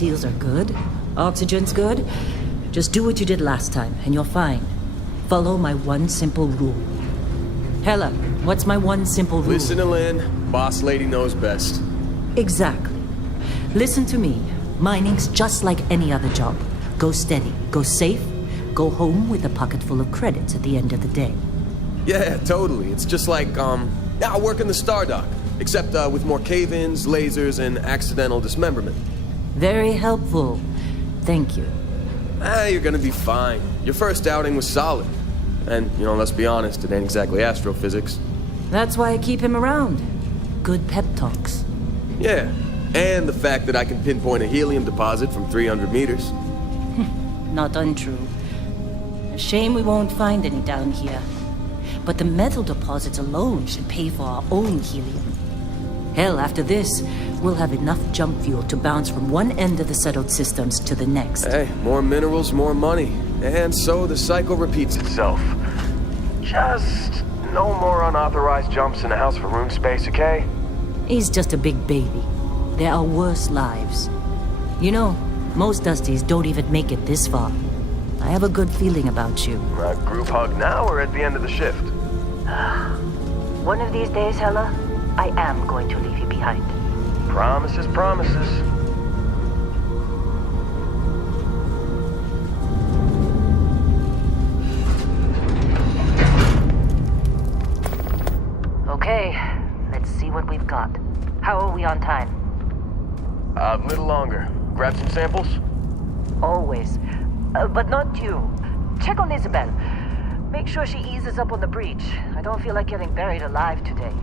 seals are good. Oxygen's good. Just do what you did last time, and you're fine. Follow my one simple rule. Hella, what's my one simple rule? Listen to Lynn. Boss lady knows best. Exactly. Listen to me. Mining's just like any other job. Go steady, go safe, go home with a pocket full of credits at the end of the day. Yeah, totally. It's just like, I work in the Star Dock. Except with more cave-ins, lasers, and accidental dismemberment. Very helpful. Thank you. You're gonna be fine. Your first outing was solid. And, let's be honest, it ain't exactly astrophysics. That's why I keep him around. Good pep talks. Yeah, and the fact that I can pinpoint a helium deposit from 300 meters. Not untrue. A shame we won't find any down here. But the metal deposits alone should pay for our own helium. Hell, after this, we'll have enough jump fuel to bounce from one end of the settled systems to the next. Hey, more minerals, more money. And so the cycle repeats itself. Just no more unauthorized jumps in the house for room space, okay? He's just a big baby. There are worse lives. Most Dusties don't even make it this far. I have a good feeling about you. Group hug now or at the end of the shift? One of these days, Hella, I am going to leave you behind. Promises, promises. Okay, let's see what we've got. How are we on time? A little longer. Grab some samples? Always. But not you. Check on Isabel. Make sure she eases up on the breach. I don't feel like getting buried alive today.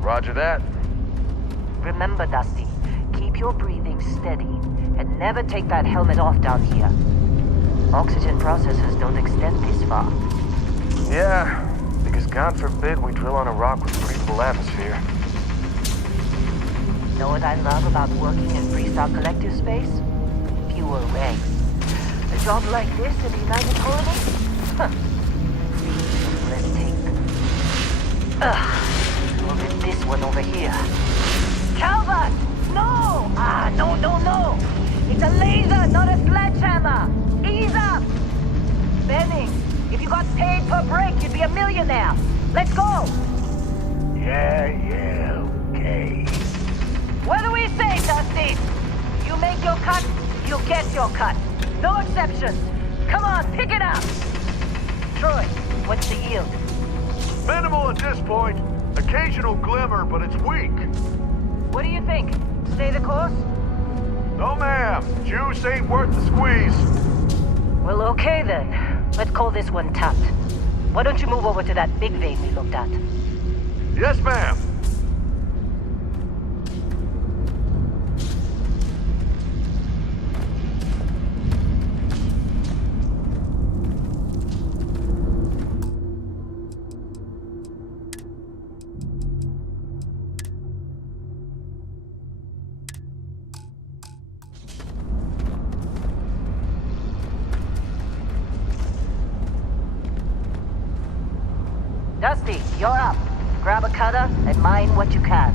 Roger that. Remember, Dusty, keep your breathing steady and never take that helmet off down here. Oxygen processors don't extend this far. Yeah, because God forbid we drill on a rock with breathable atmosphere. Know what I love about working in Freestar Collective space? Fewer regs. A job like this in the United Colonies? Huh. Let's take... Look at this one over here. Calvert! No! No! It's a laser, not a sledgehammer! Ease up! Benning, if you got paid per break, you'd be a millionaire. Let's go! Yeah, okay. What do we say, Dusty? You make your cut, you get your cut. No exceptions. Come on, pick it up. Troy, what's the yield? Minimal at this point. Occasional glimmer, but it's weak. What do you think? Stay the course? No, ma'am. Juice ain't worth the squeeze. Well, okay then. Let's call this one tapped. Why don't you move over to that big vein we looked at? Yes, ma'am. Dusty, you're up. Grab a cutter and mine what you can.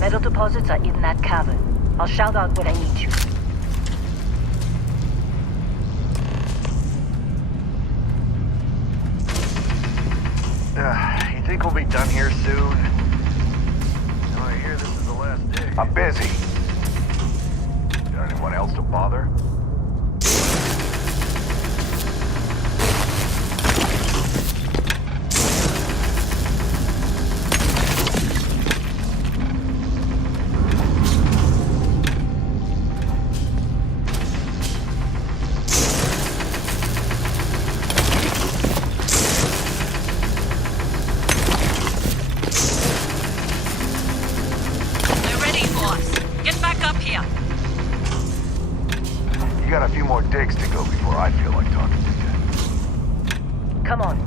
Metal deposits are in that cavern. I'll shout out when I need you. You think we'll be done here soon? I hear this is the last dig. I'm busy. Got anyone else to bother? You got a few more digs to go before I feel like talking to you. Come on.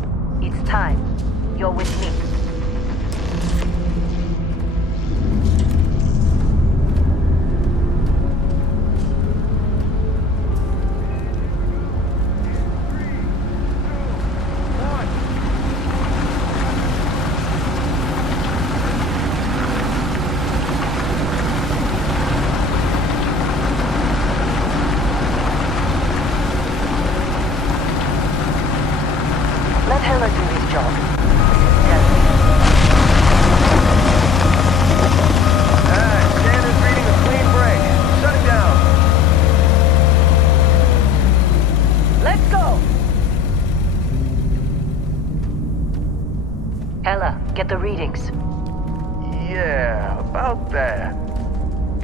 It's time. You're with me.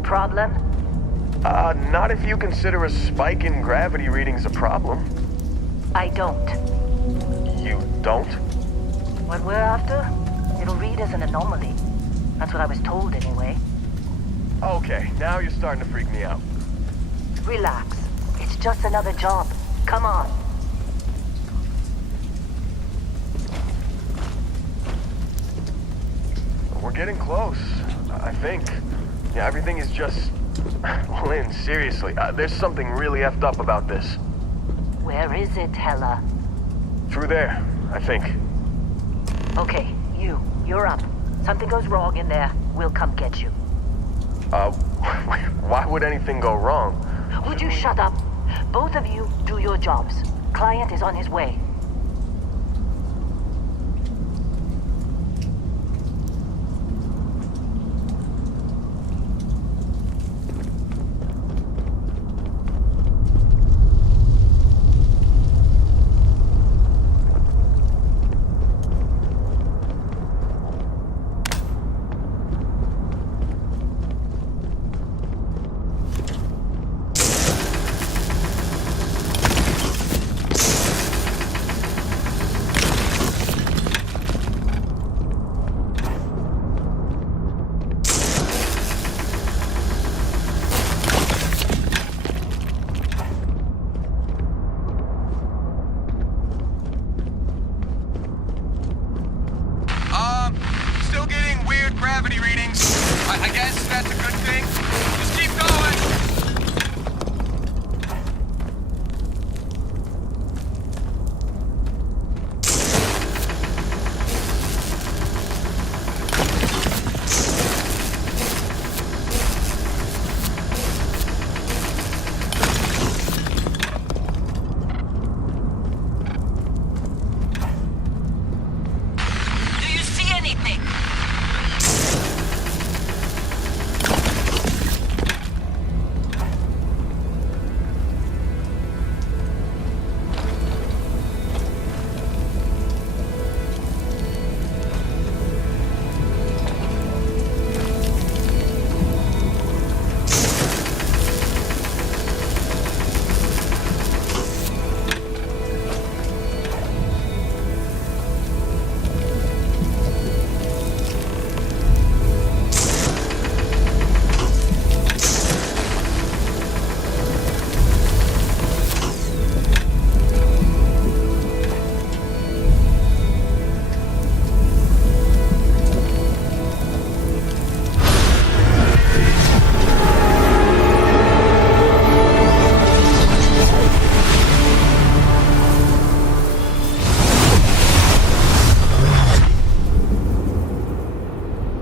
Problem? Not if you consider a spike in gravity readings a problem. I don't. You don't? What we're after, it'll read as an anomaly. That's what I was told anyway. Okay, now you're starting to freak me out. Relax. It's just another job. Come on. We're getting close, I think. Yeah, everything is just... Lynn, seriously, there's something really effed up about this. Where is it, Hella? Through there, I think. Okay, you're up. Something goes wrong in there, we'll come get you. Why would anything go wrong? Would you shut up? Both of you do your jobs. Client is on his way. Still getting weird gravity readings. I guess that's a good thing. Just keep going. Do you see anything?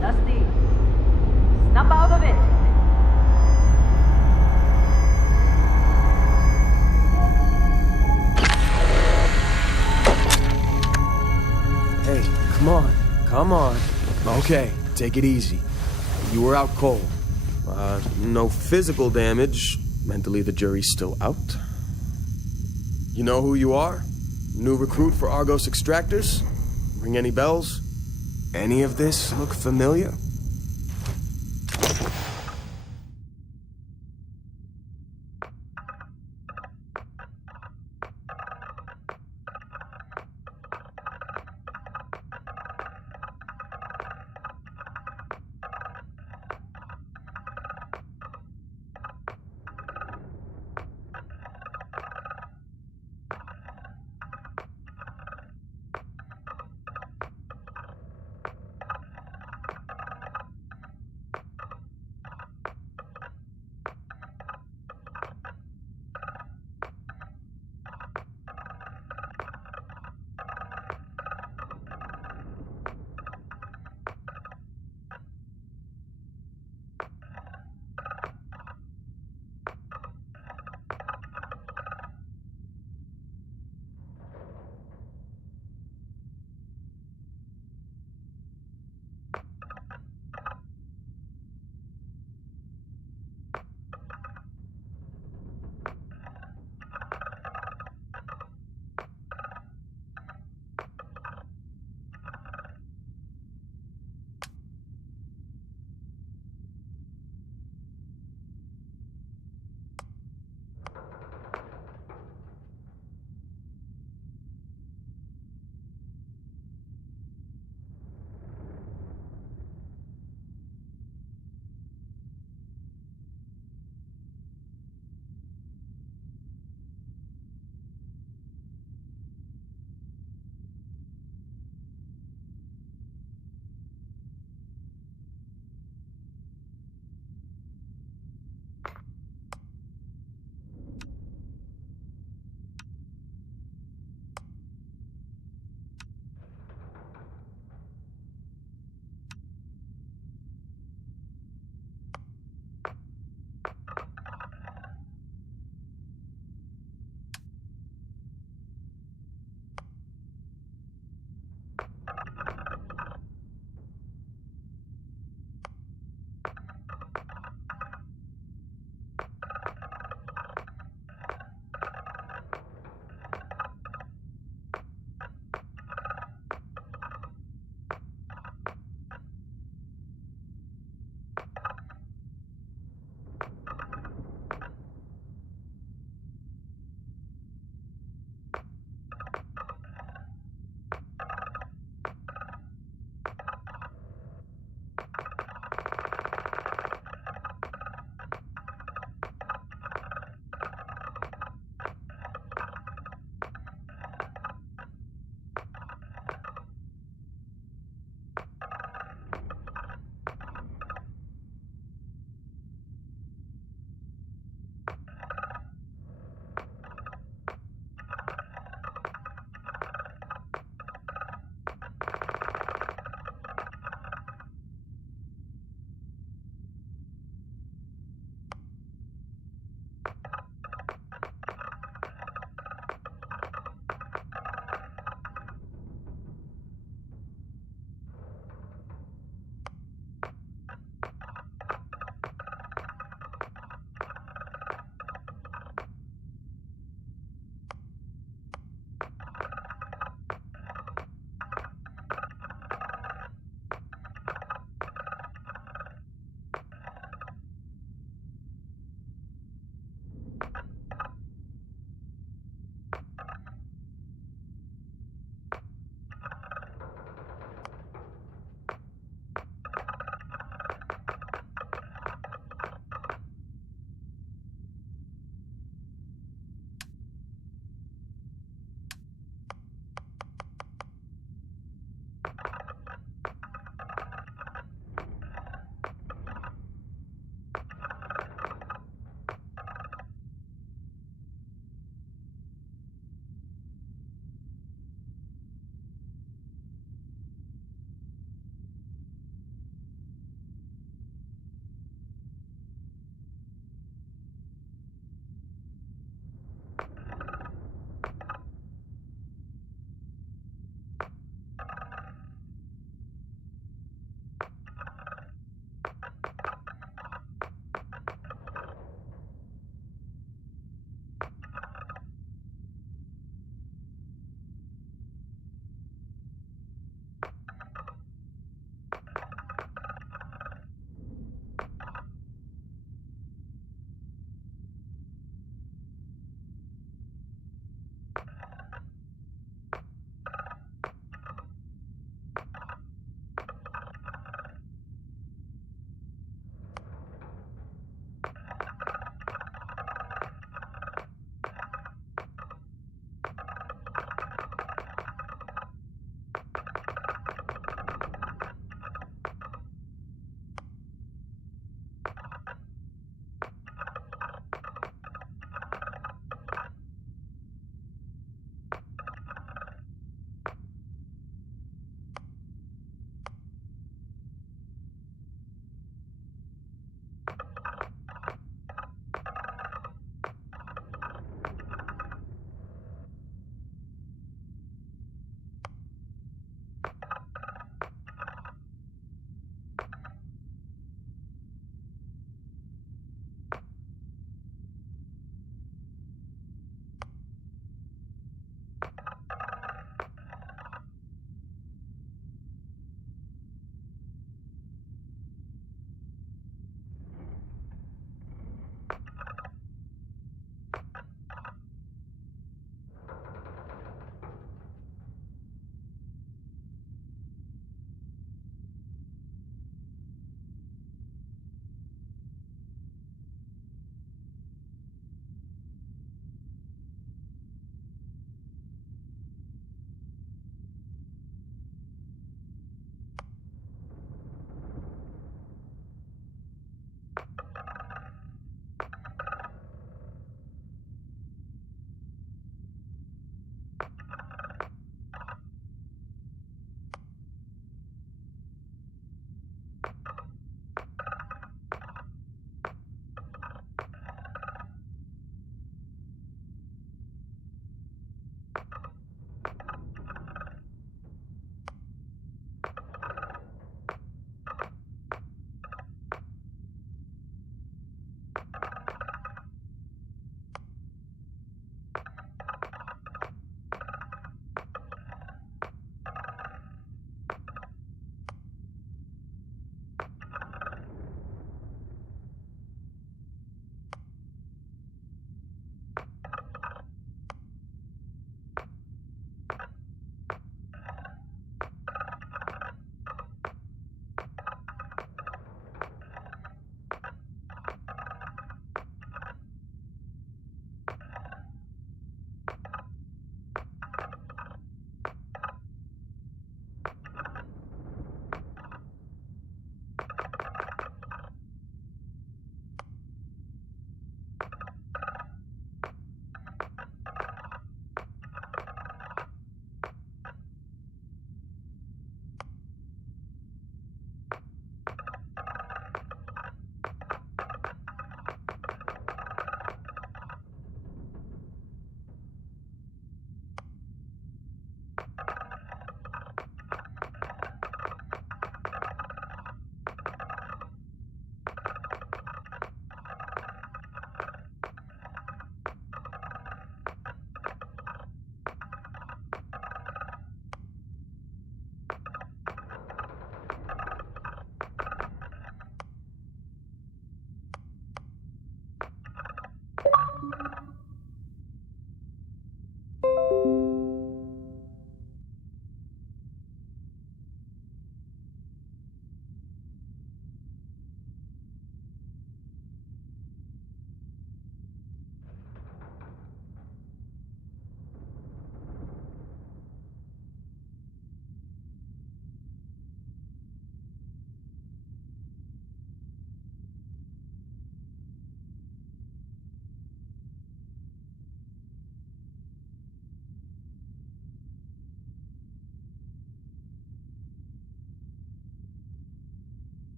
Dusty, snap out of it. Hey, come on. Okay, take it easy. You were out cold. No physical damage. Mentally, the jury's still out. You know who you are? New recruit for Argos Extractors? Ring any bells? Any of this look familiar?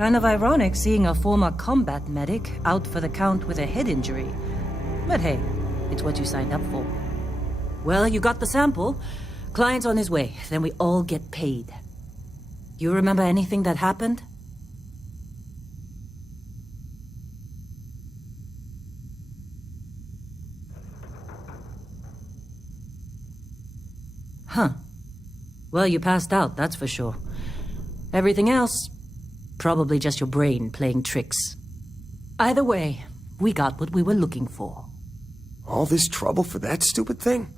Kind of ironic seeing a former combat medic out for the count with a head injury. But hey, it's what you signed up for. Well, you got the sample. Client's on his way, then we all get paid. You remember anything that happened? Huh. Well, you passed out, that's for sure. Everything else, probably just your brain playing tricks. Either way, we got what we were looking for. All this trouble for that stupid thing?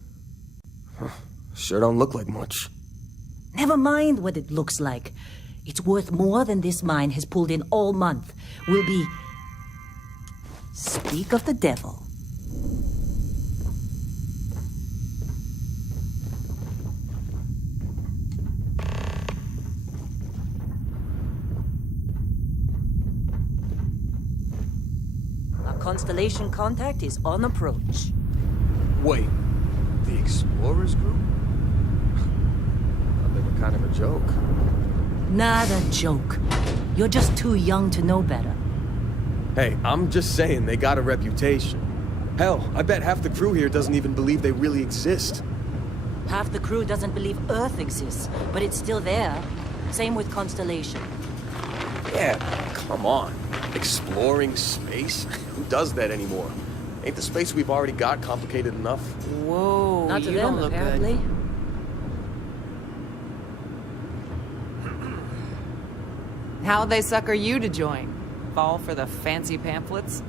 Huh. Sure don't look like much. Never mind what it looks like. It's worth more than this mine has pulled in all month. We'll be... Speak of the devil. Our Constellation contact is on approach. Wait, the Explorers group? Thought they were kind of a joke. Not a joke. You're just too young to know better. Hey, I'm just saying they got a reputation. Hell, I bet half the crew here doesn't even believe they really exist. Half the crew doesn't believe Earth exists, but it's still there. Same with Constellation. Yeah, come on. Exploring space? Who does that anymore? Ain't the space we've already got complicated enough? Whoa, Not to you them, don't look apparently. good. How'd they sucker you to join? Fall for the fancy pamphlets?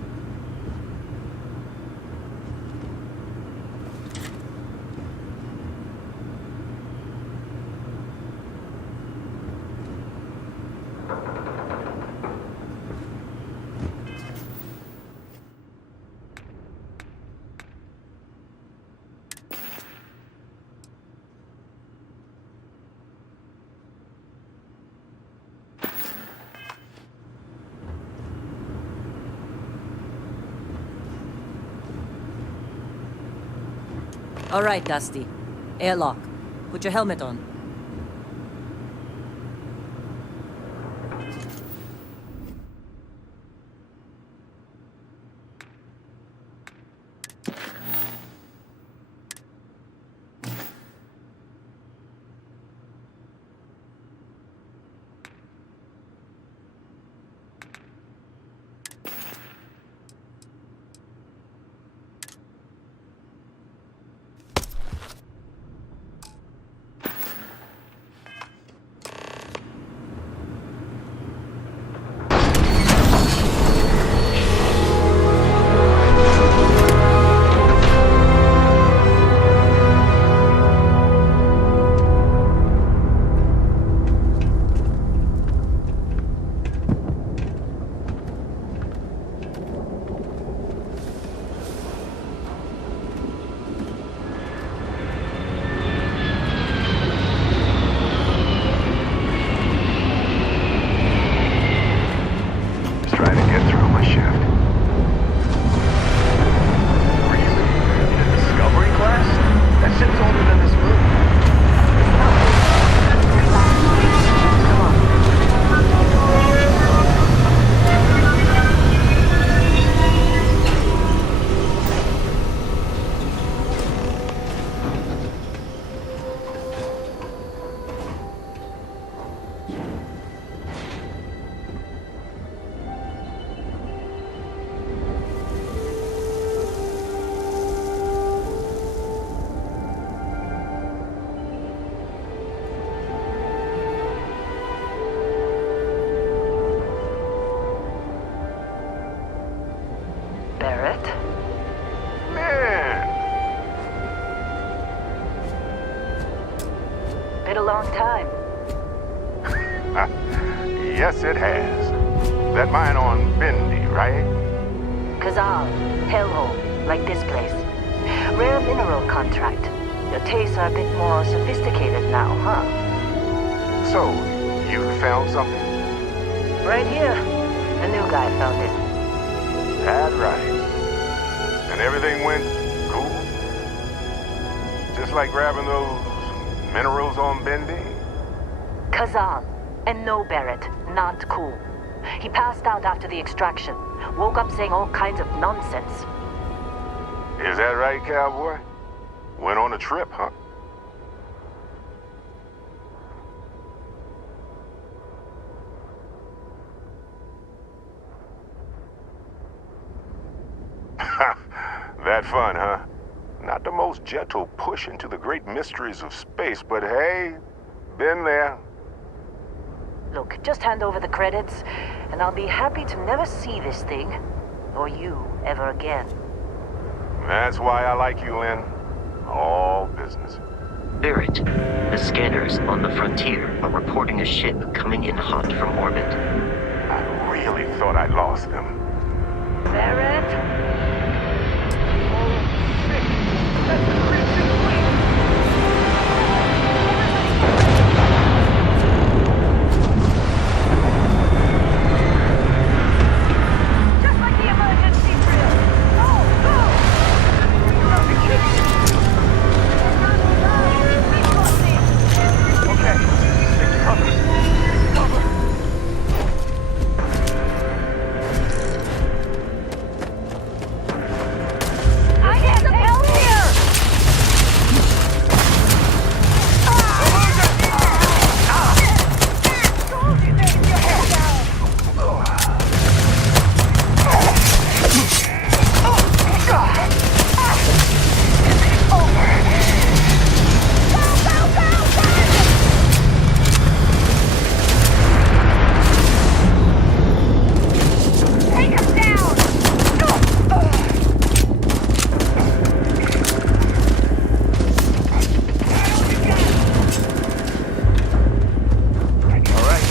All right, Dusty. Airlock. Put your helmet on. Been a long time. Yes, it has. That mine on Bendy, right? Kazal, hellhole, like this place. Rare mineral contract. Your tastes are a bit more sophisticated now, huh? So, you found something? Right here. A new guy found it. That's right. And everything went cool? Just like grabbing those minerals on Bendy? Kazal, and no Barrett, not cool. He passed out after the extraction. Woke up saying all kinds of nonsense. Is that right, cowboy? Went on a trip, huh? That fun, huh? Not the most gentle push into the great mysteries of space, but hey, been there. Look, just hand over the credits, and I'll be happy to never see this thing, or you, ever again. That's why I like you, Lynn. All business. Barrett, the scanners on the frontier are reporting a ship coming in hot from orbit. I really thought I lost them. Barrett? That's the Crimson Fleet! Just like the emergency drill! Go! Go! You must be kidding me! We've got this! Okay, take cover. Cover! I get some help here! Told you to keep your head down! It's over! Take him down! All right.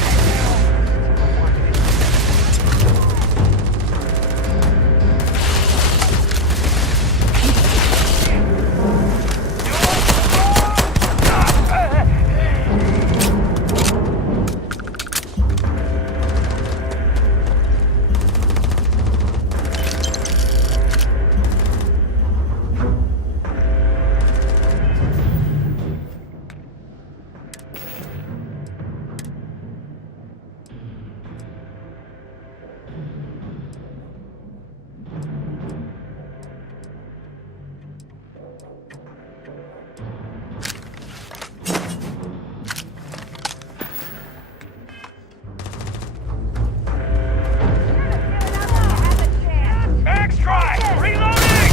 X-Try! Reloading!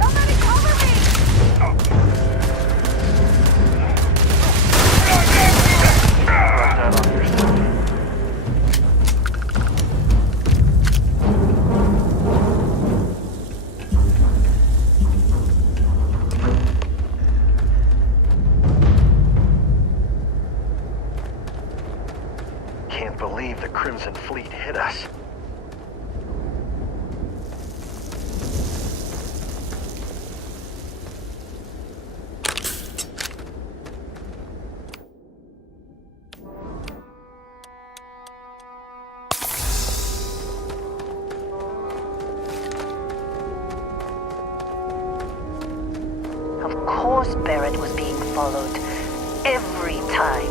Somebody cover me! Can't believe the Crimson Fleet hit us. Of course Barrett was being followed. Every time.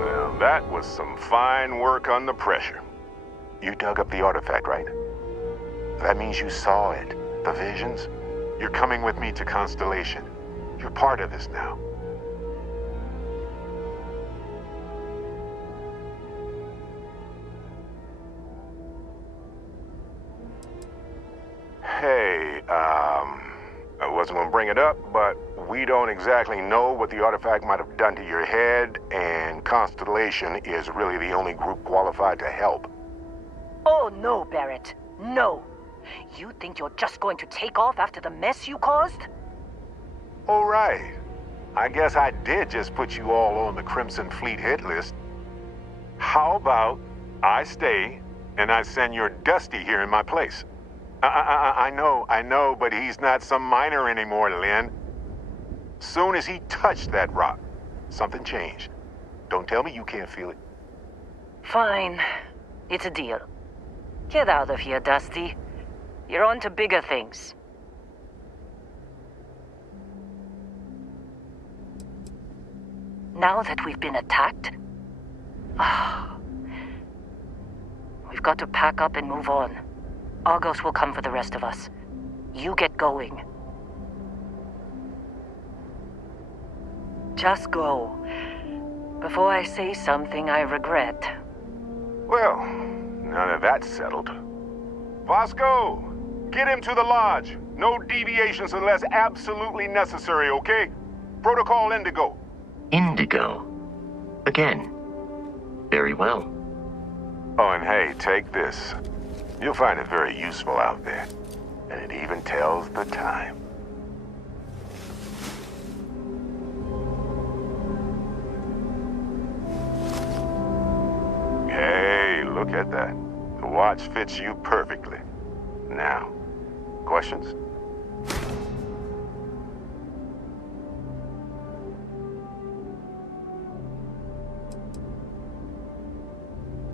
Now, that was some fine work under pressure. You dug up the artifact, right? That means you saw it. The visions? You're coming with me to Constellation. You're part of this now. Hey, I wasn't gonna bring it up, but we don't exactly know what the artifact might have done to your head, and Constellation is really the only group qualified to help. Oh no, Barrett. No. You think you're just going to take off after the mess you caused? All right. I guess I did just put you all on the Crimson Fleet hit list. How about I stay and I send your Dusty here in my place? I know, but he's not some miner anymore, Lynn. Soon as he touched that rock, something changed. Don't tell me you can't feel it. Fine. It's a deal. Get out of here, Dusty. You're on to bigger things. Now that we've been attacked, we've got to pack up and move on. Argos will come for the rest of us. You get going. Just go. Before I say something I regret. Well, now that that's settled. Vasco, get him to the lodge. No deviations unless absolutely necessary, okay? Protocol Indigo. Indigo. Again. Very well. Oh, and hey, take this. You'll find it very useful out there. And it even tells the time. Hey, look at that. The watch fits you perfectly. Now, questions?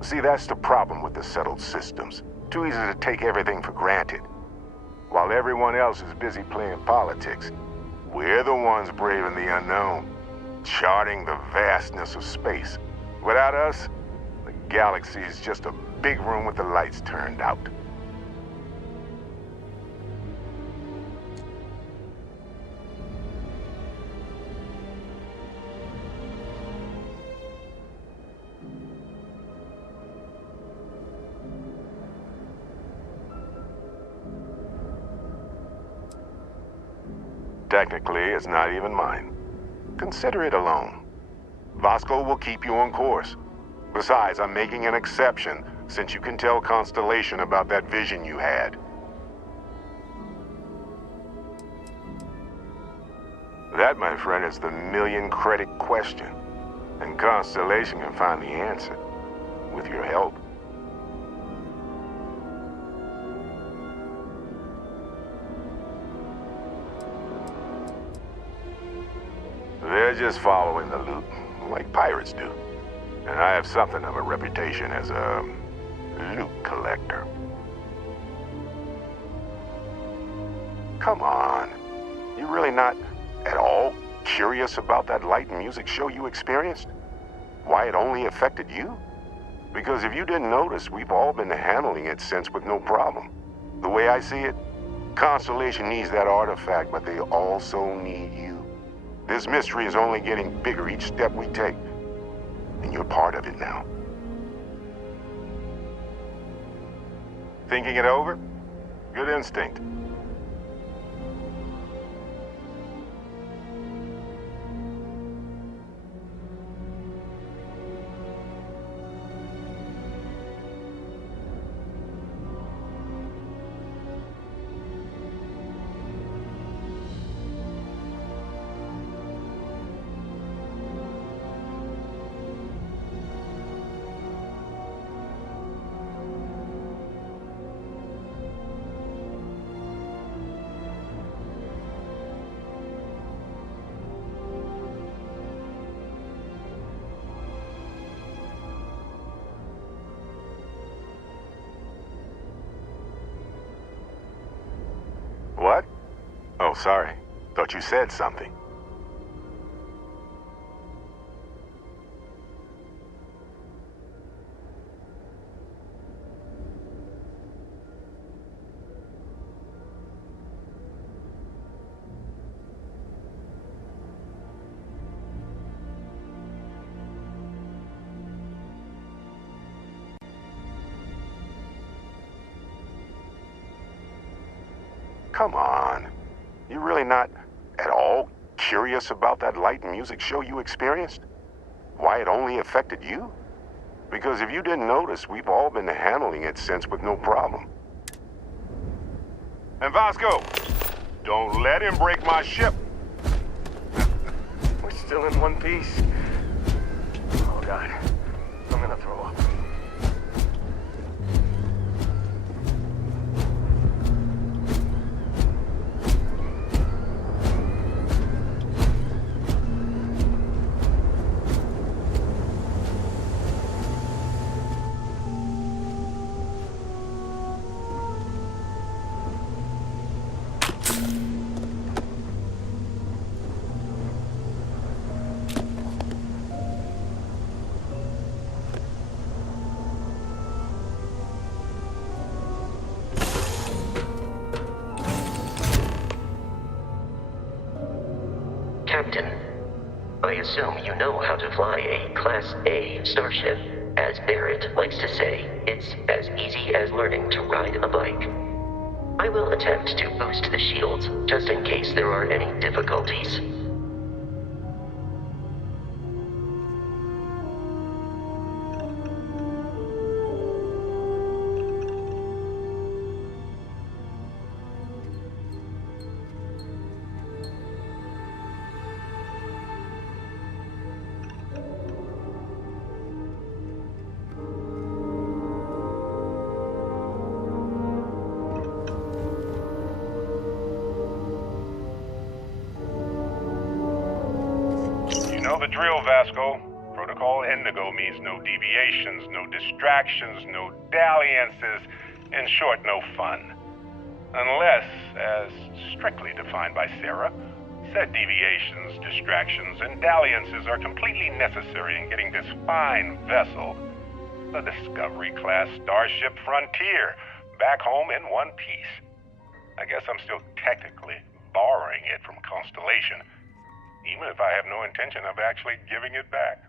See, that's the problem with the settled systems. Too easy to take everything for granted. While everyone else is busy playing politics, we're the ones braving the unknown, charting the vastness of space. Without us, the galaxy is just a big room with the lights turned out. Technically, it's not even mine. Consider it a loan. Vasco will keep you on course. Besides, I'm making an exception since you can tell Constellation about that vision you had. That, my friend, is the million-credit question. And Constellation can find the answer. With your help. They're just following the loot, like pirates do. And I have something of a reputation as a loot collector. Come on. You really not at all curious about that light and music show you experienced? Why it only affected you? Because if you didn't notice, we've all been handling it since with no problem. The way I see it, Constellation needs that artifact, but they also need you. This mystery is only getting bigger each step we take. And you're part of it now. Thinking it over? Good instinct. What? Oh, sorry. Thought you said something. Come on. You really not at all curious about that light and music show you experienced? Why it only affected you? Because if you didn't notice, we've all been handling it since with no problem. And Vasco, don't let him break my ship. We're still in one piece. Oh, God. I'm gonna throw up. Captain. I assume you know how to fly a Class A starship. As Barrett likes to say, it's as easy as learning to ride a bike. I will attempt to boost the shields, just in case there are any difficulties. You know the drill, Vasco. Protocol Indigo means no deviations, no distractions, no dalliances, in short, no fun. Unless, as strictly defined by Sarah, said deviations, distractions, and dalliances are completely necessary in getting this fine vessel, the Discovery-class Starship Frontier, back home in one piece. I guess I'm still technically borrowing it from Constellation, even if I have no intention of actually giving it back.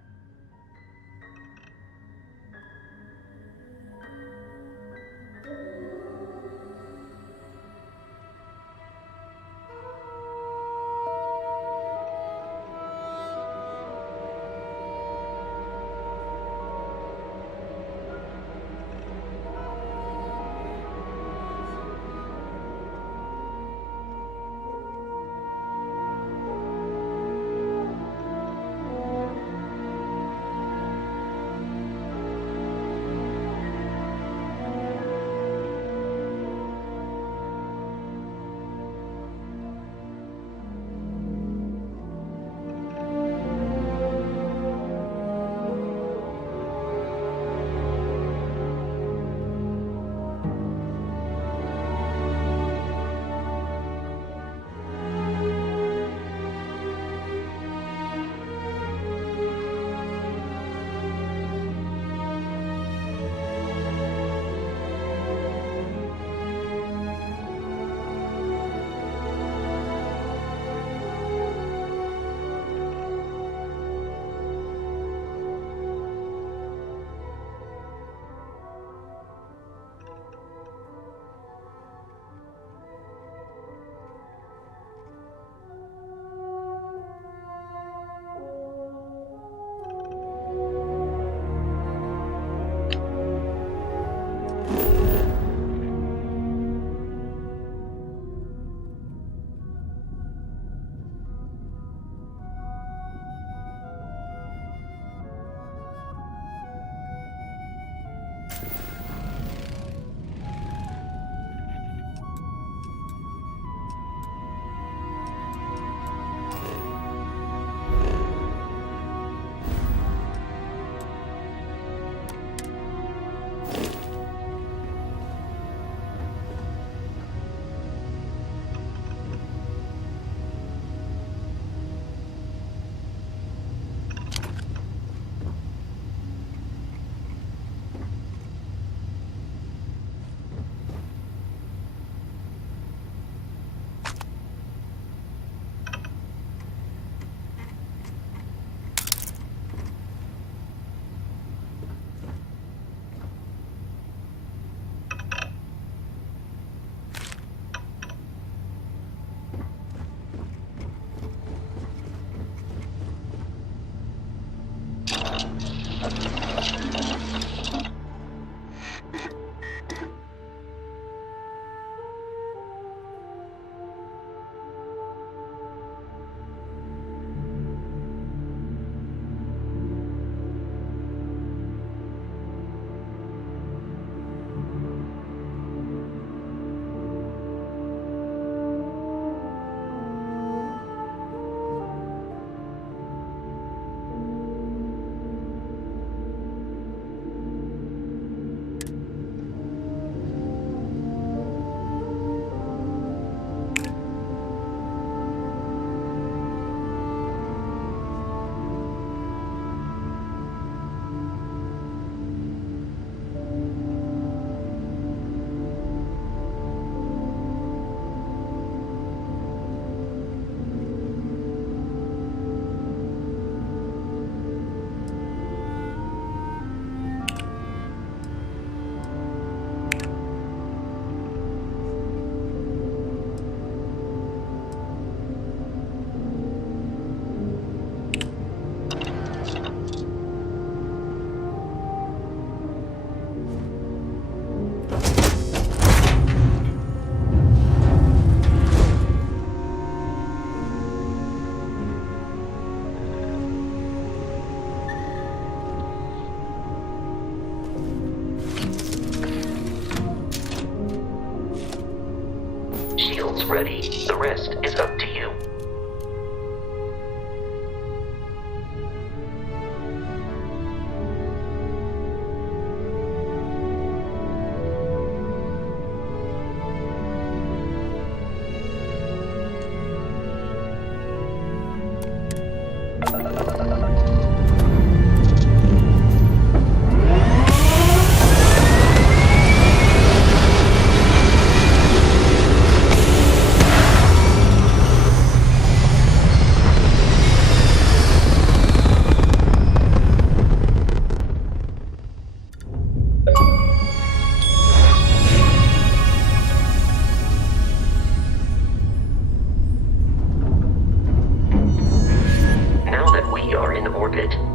The rest is up to you.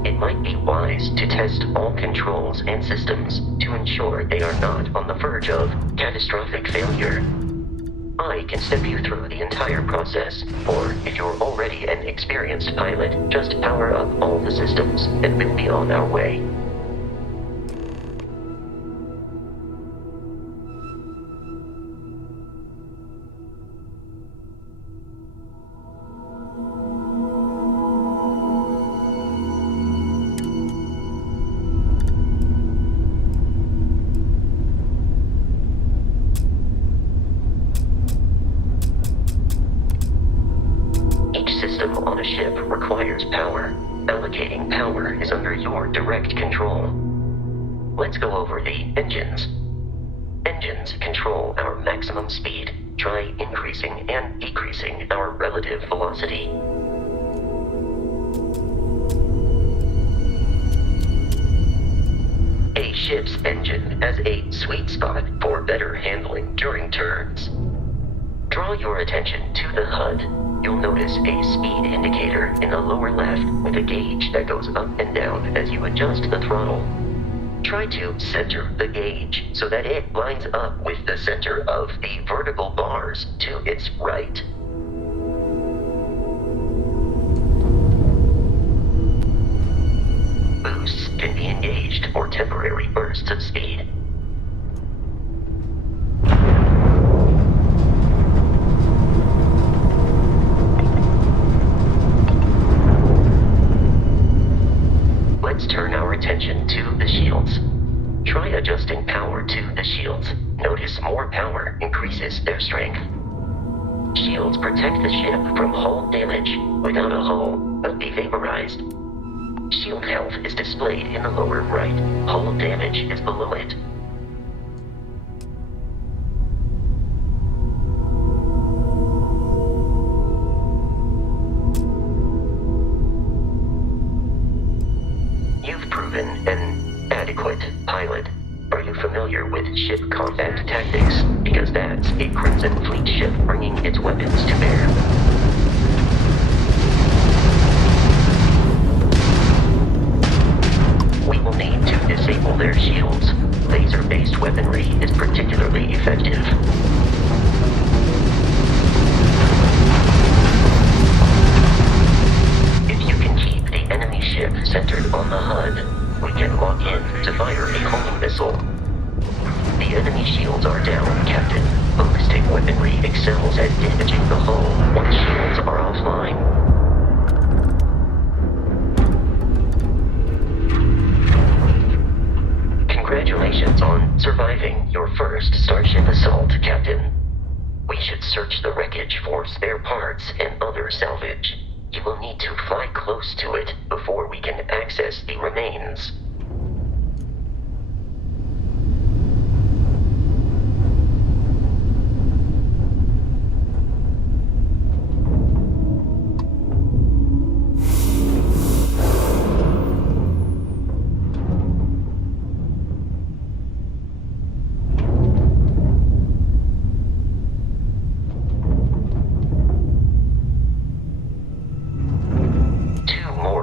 It might be wise to test all controls and systems to ensure they are not on the verge of catastrophic failure. I can step you through the entire process, or if you're already an experienced pilot, just power up all the systems and we'll be on our way. On a ship requires power. Allocating power is under your direct control. Let's go over the engines. Engines control our maximum speed. Try increasing and decreasing our relative velocity. A ship's engine has a sweet spot for better handling during turns. Draw your attention to the HUD. You'll notice a speed indicator in the lower left with a gauge that goes up and down as you adjust the throttle. Try to center the gauge so that it lines up with the center of the vertical bars to its right. Boosts can be engaged for temporary bursts of speed. Let's turn our attention to the shields. Try adjusting power to the shields. Notice more power increases their strength. Shields protect the ship from hull damage. Without a hull, will be vaporized. Shield health is displayed in the lower right. Hull damage is below it. You've proven an adequate pilot. Are you familiar with ship combat tactics? Because that's a Crimson Fleet ship bringing its weapons to bear. We will need to disable their shields. Laser-based weaponry is particularly effective. Ship centered on the HUD, we can lock in to fire a homing missile. The enemy shields are down, Captain. Ballistic weaponry excels at damaging the hull once shields are offline. Congratulations on surviving your first Starship assault, Captain. We should search the wreckage for spare parts and other salvage. You will need to fly close to it before we can access the remains.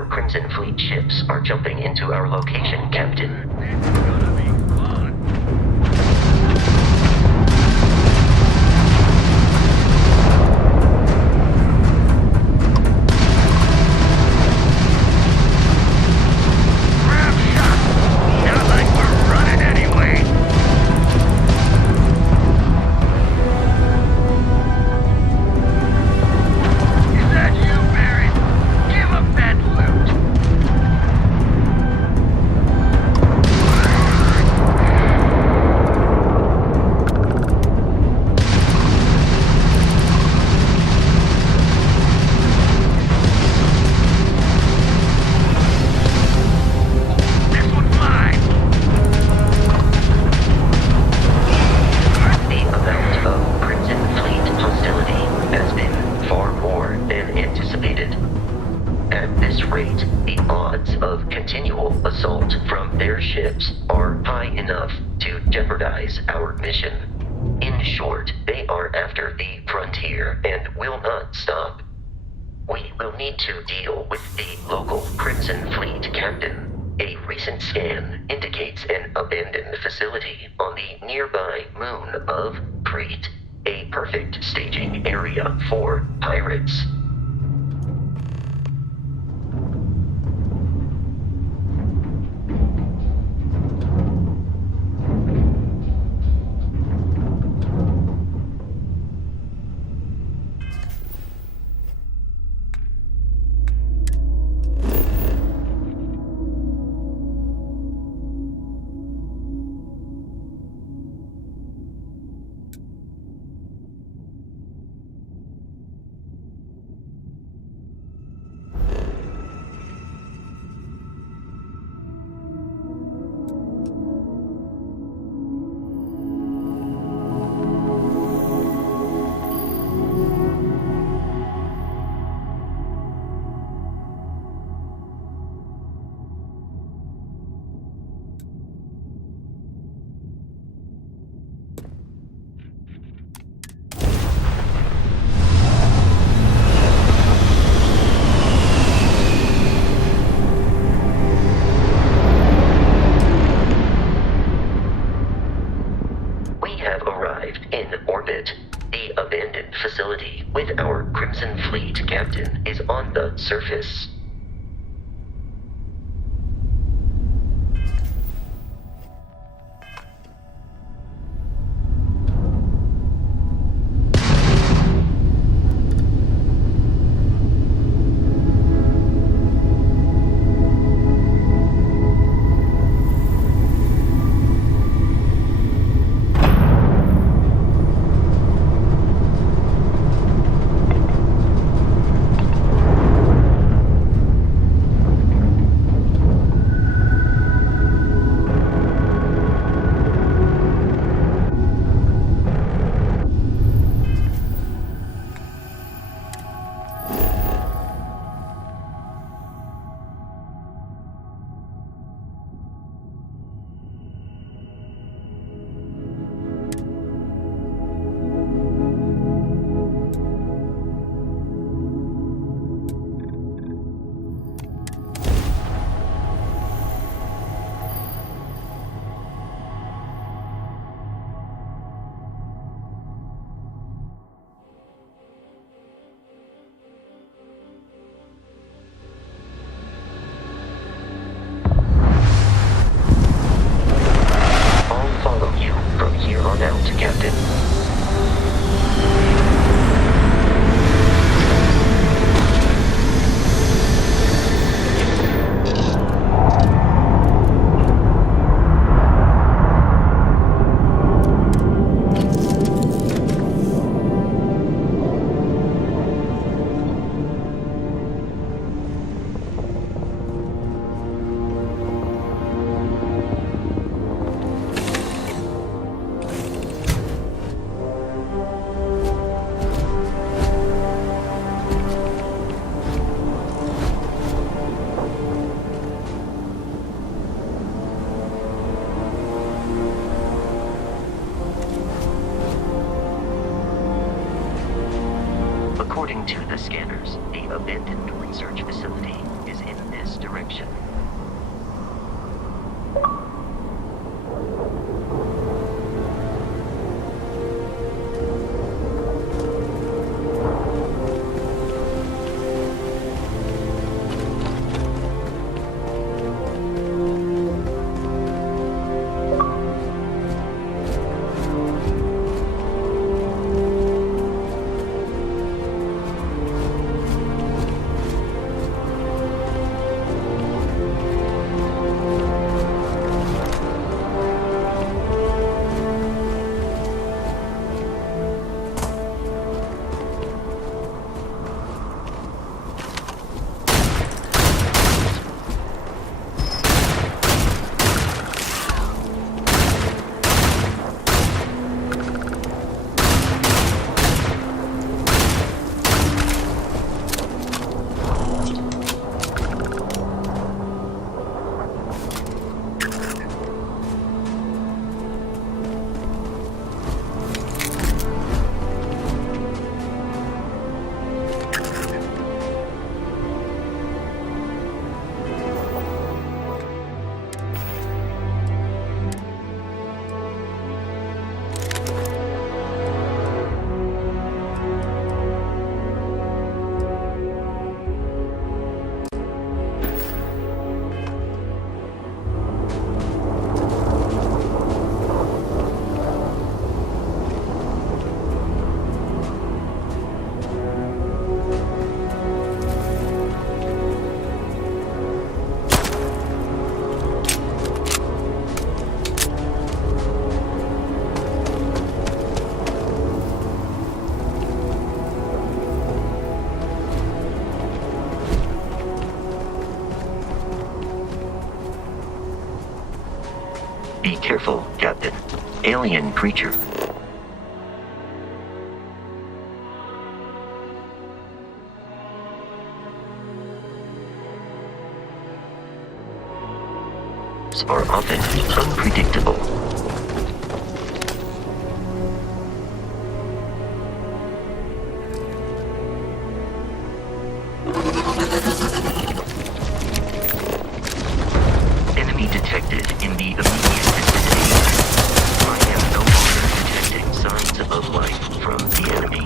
Crimson Fleet ships are jumping into our location, Captain. It's gonna be fun. Grab shot! Not like we're running anyway. jeopardize our mission. In short, they are after the frontier and will not stop. We will need to deal with the local Crimson Fleet captain. A recent scan indicates an abandoned facility on the nearby moon of Crete, a perfect staging area for pirates. In orbit, the abandoned facility with our Crimson Fleet captain is on the surface. Captain. According to the scanners, the abandoned research facility is in this direction. careful, Captain. Alien creature. Are often unpredictable. Enemy detected in the immediate vicinity. I am no longer detecting signs of life from the enemy.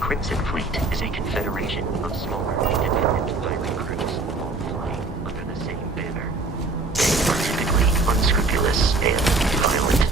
Crimson Fleet is a confederation of smaller independent pirate crews, all flying under the same banner. They are typically unscrupulous and violent.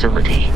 facility.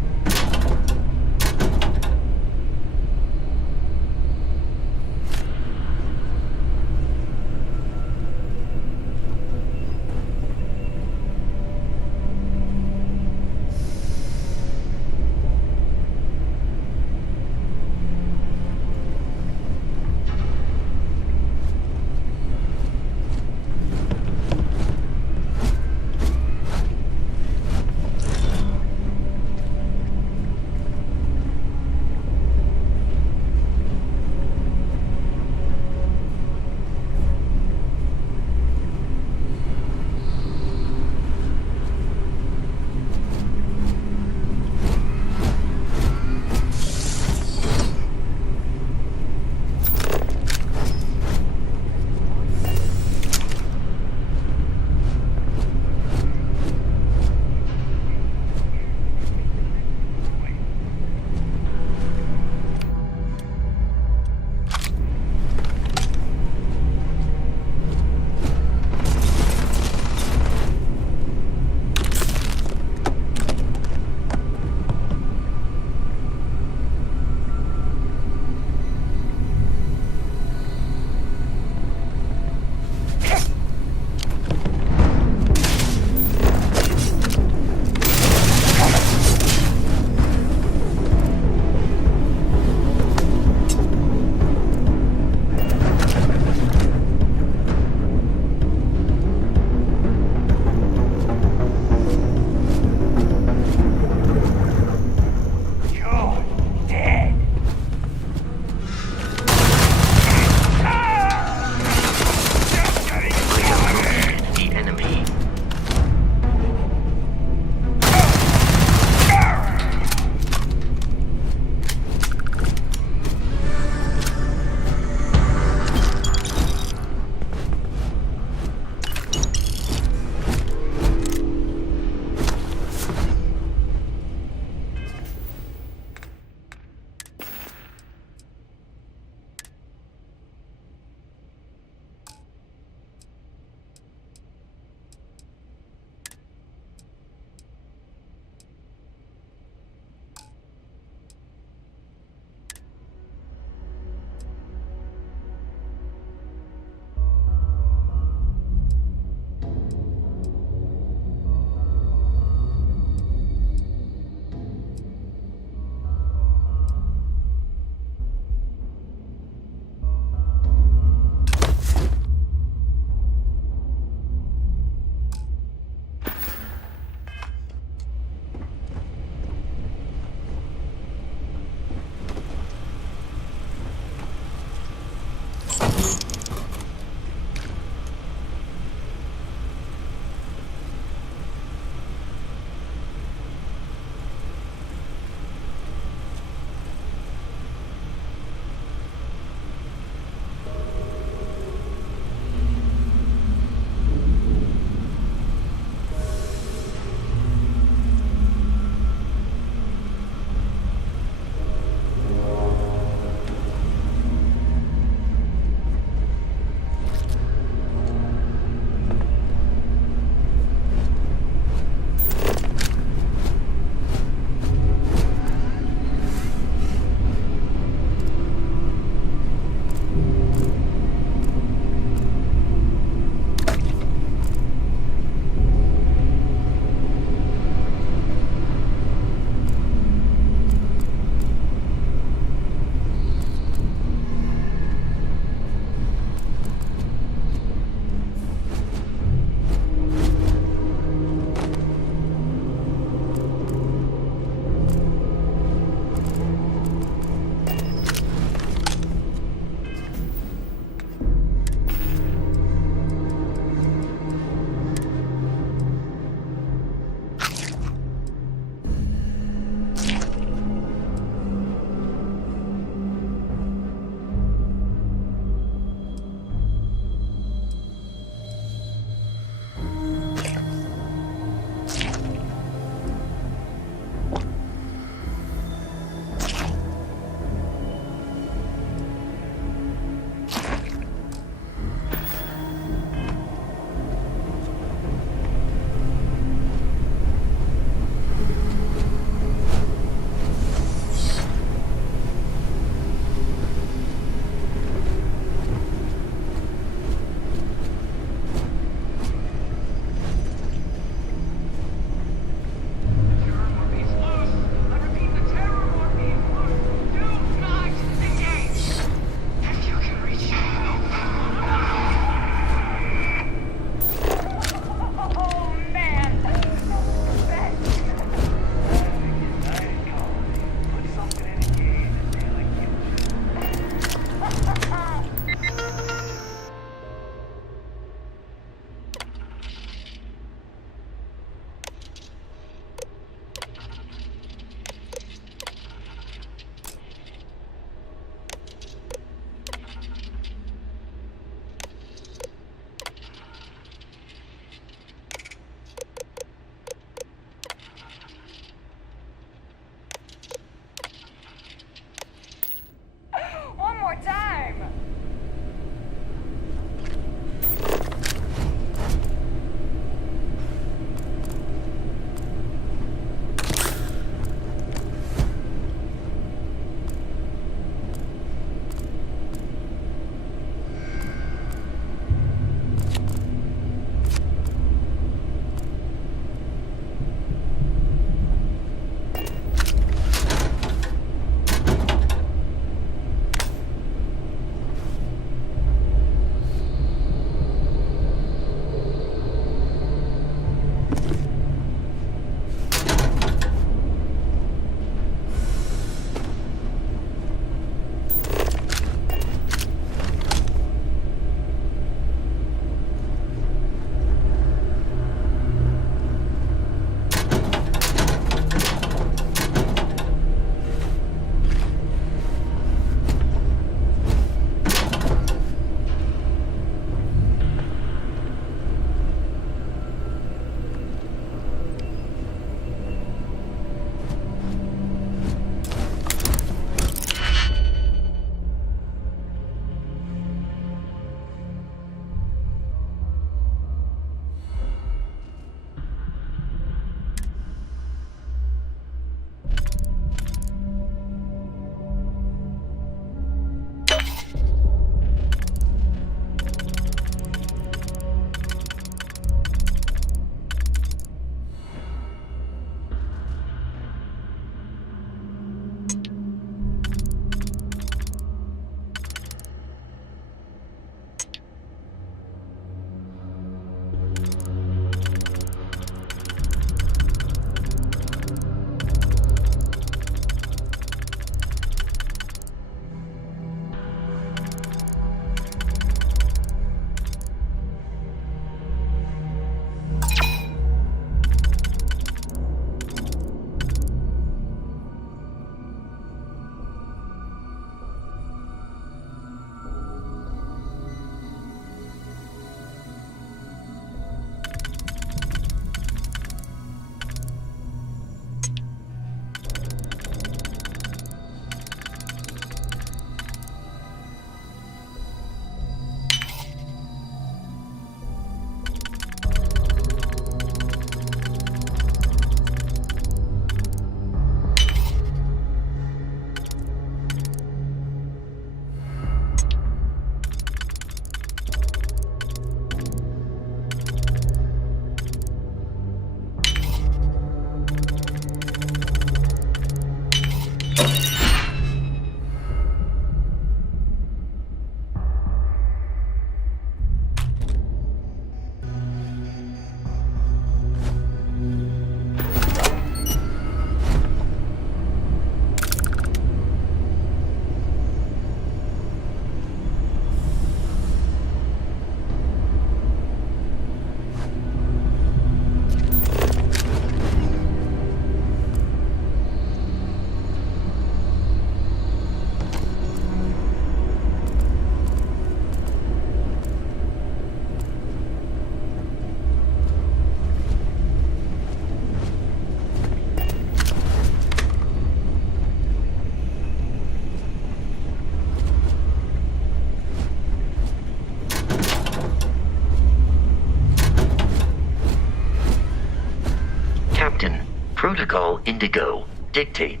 protocol Indigo dictate.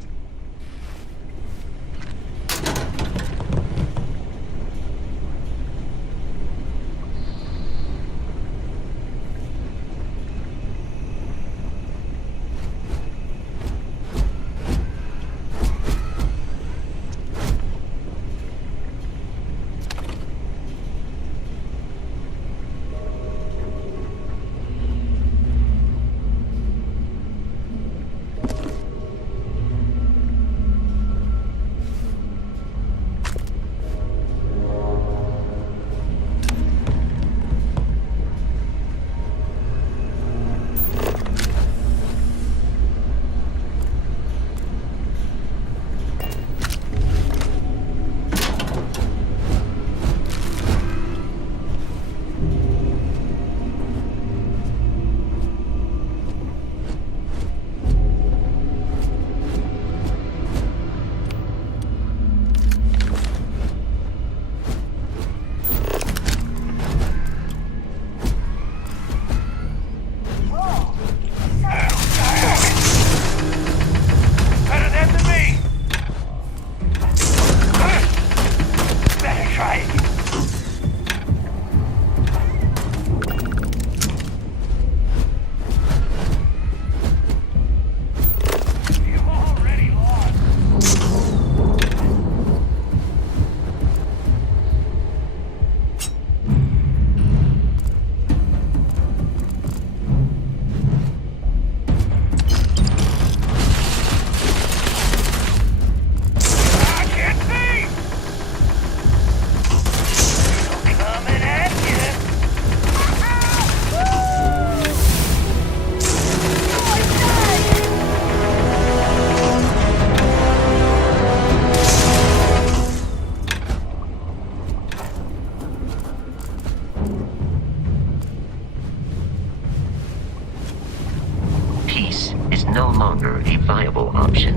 Is no longer a viable option.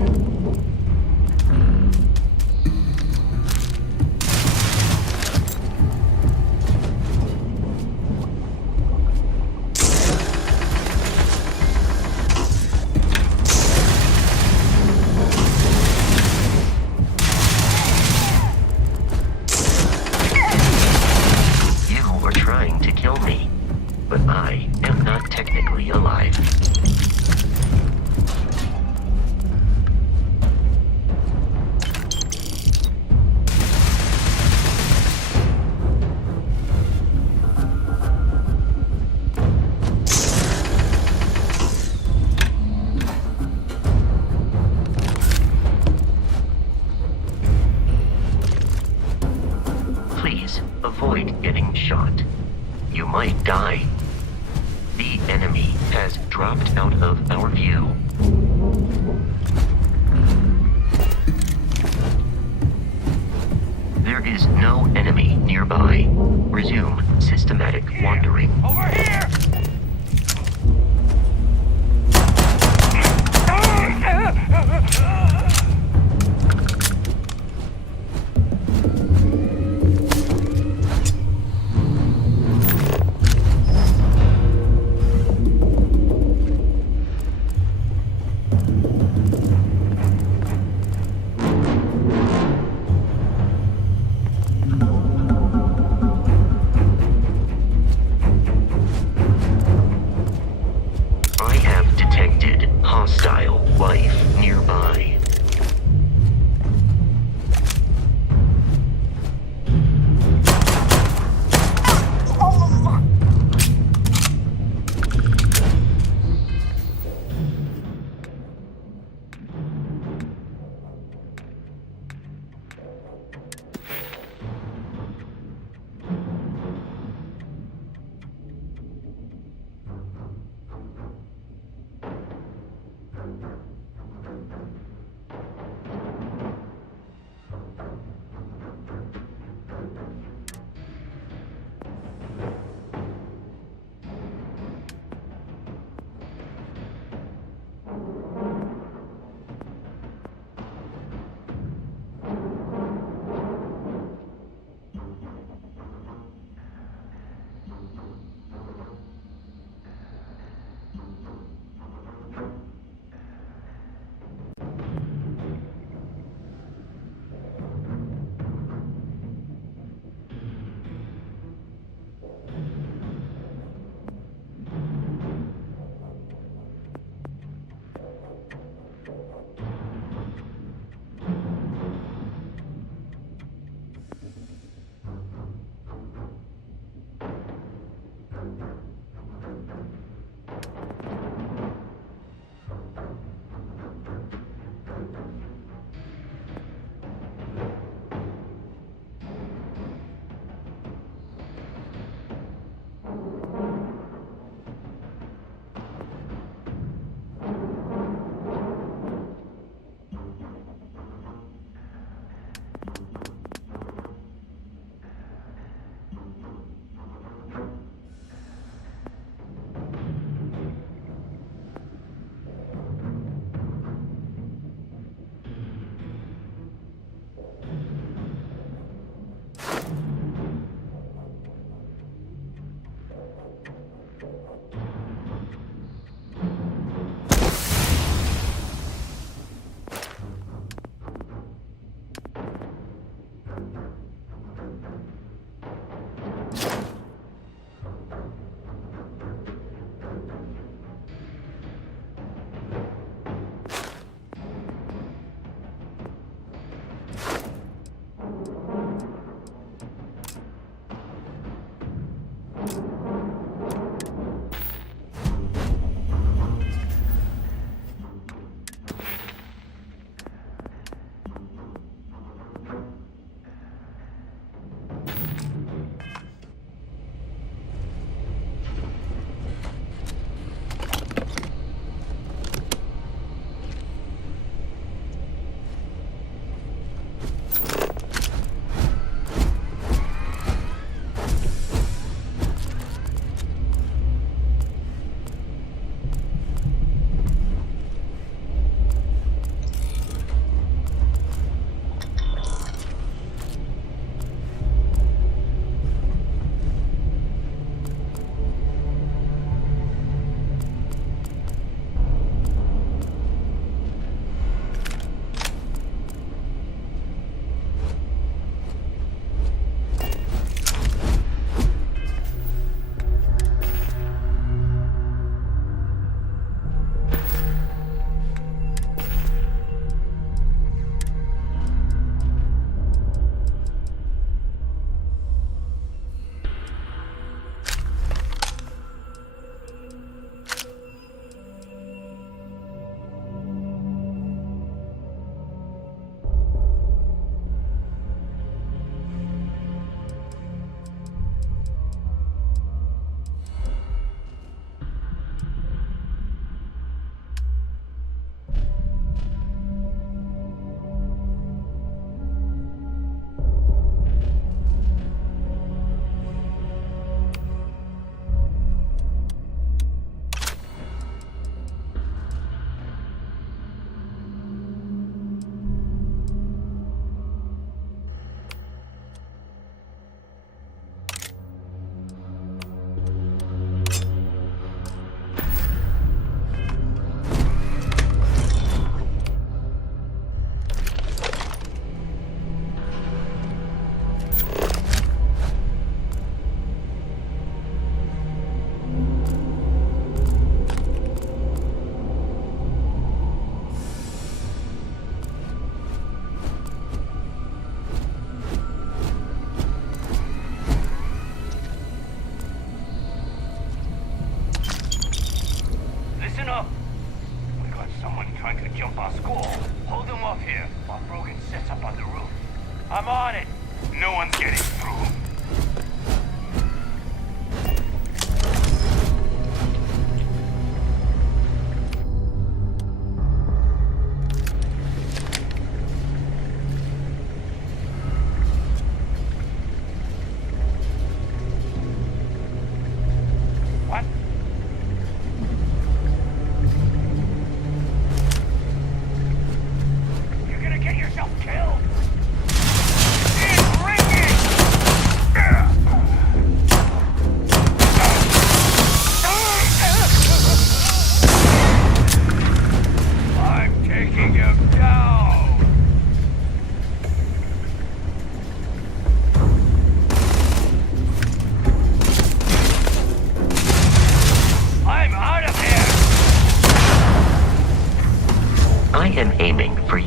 You were trying to kill me, but I am not technically alive. Please avoid getting shot. You might die. The enemy has dropped out of our view. There is no enemy nearby. Resume systematic wandering. Over here!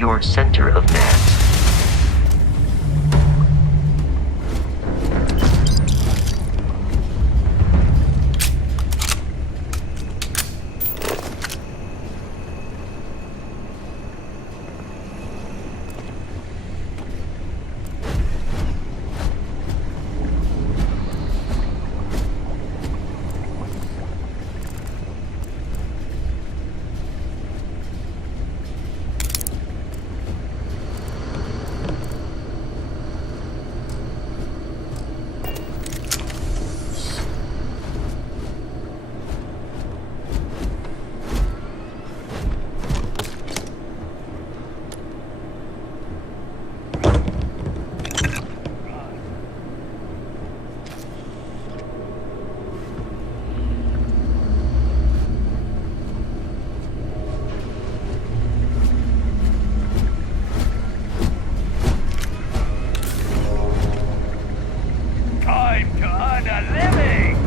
your center of mass. Time to earn a living!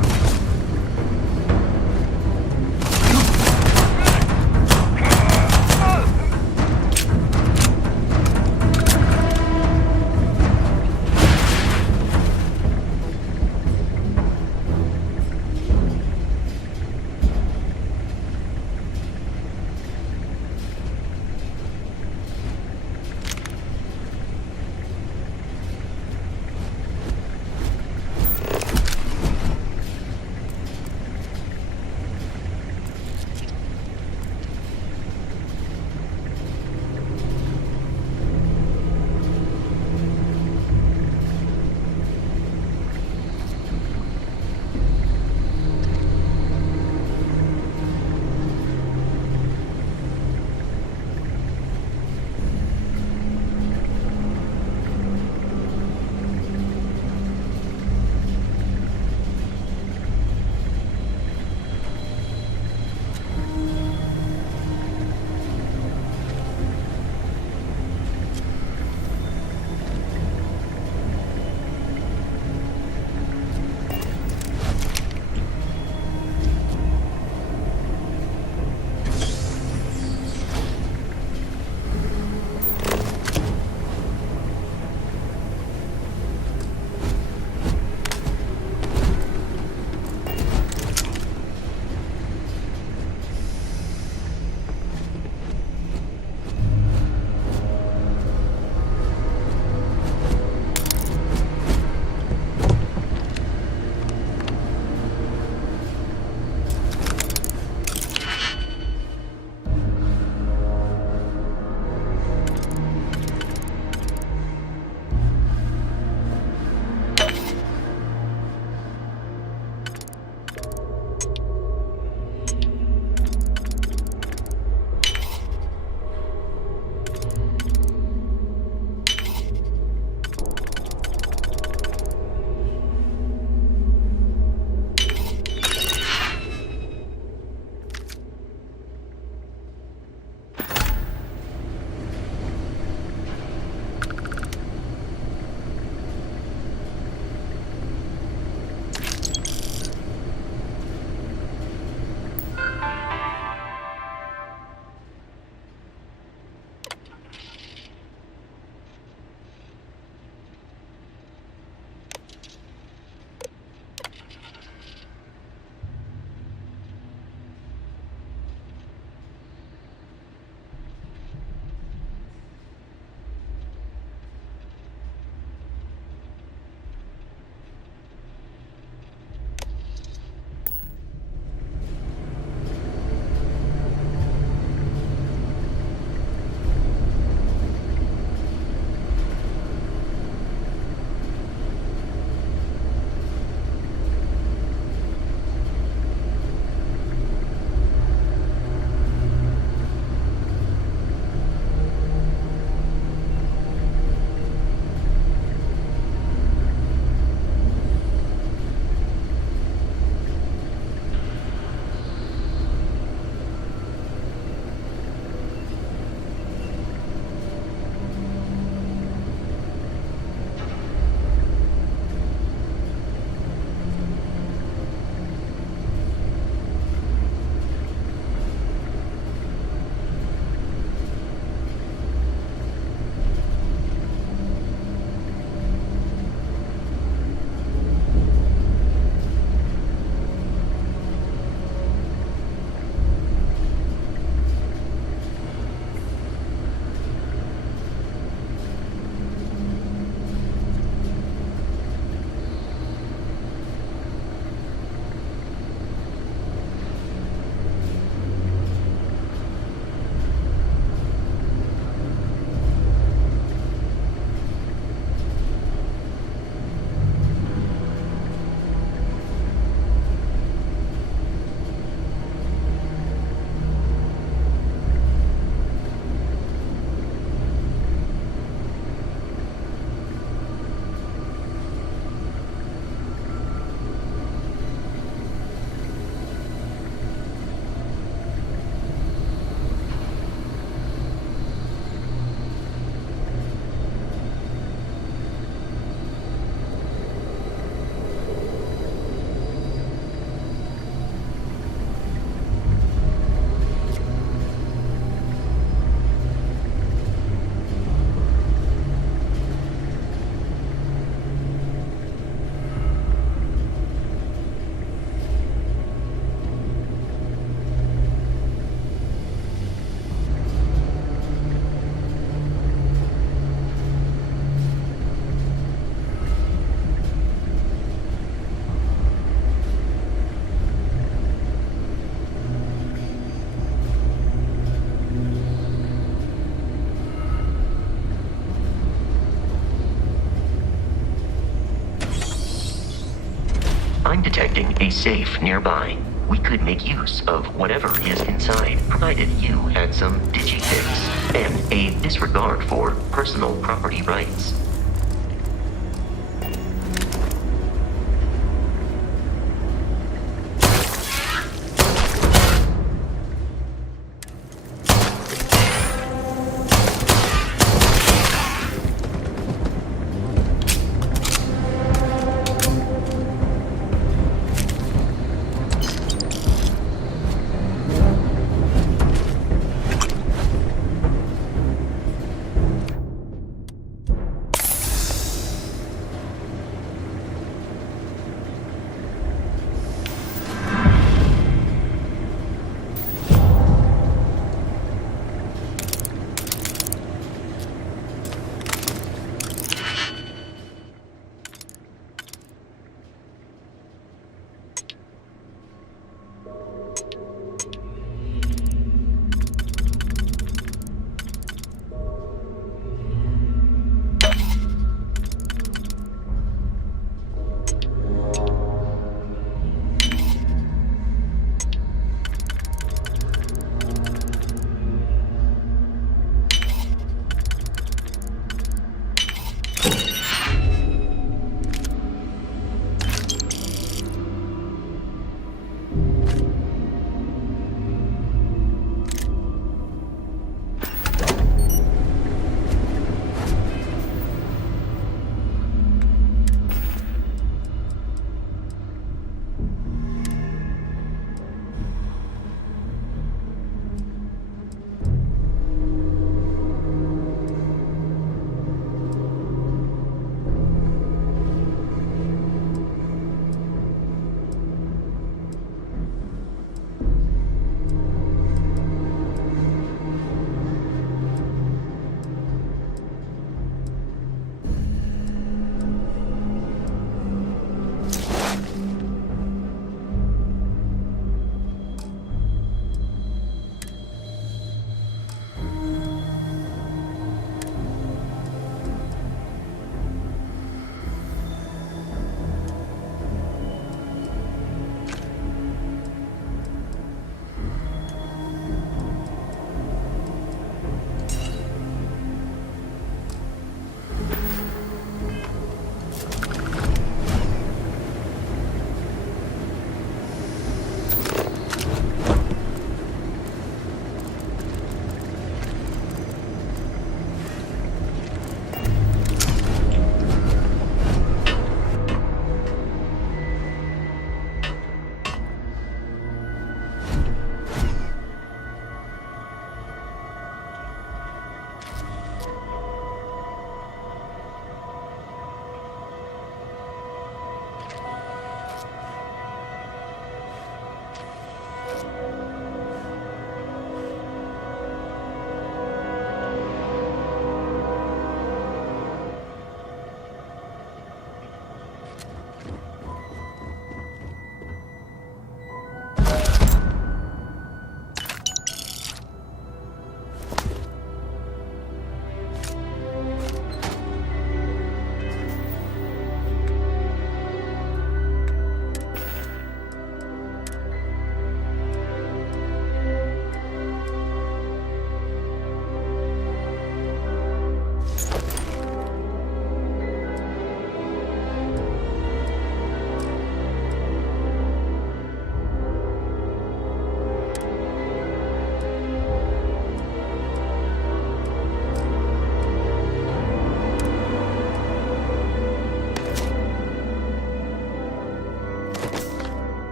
I'm detecting a safe nearby. We could make use of whatever is inside, provided you had some digifix and a disregard for personal property rights.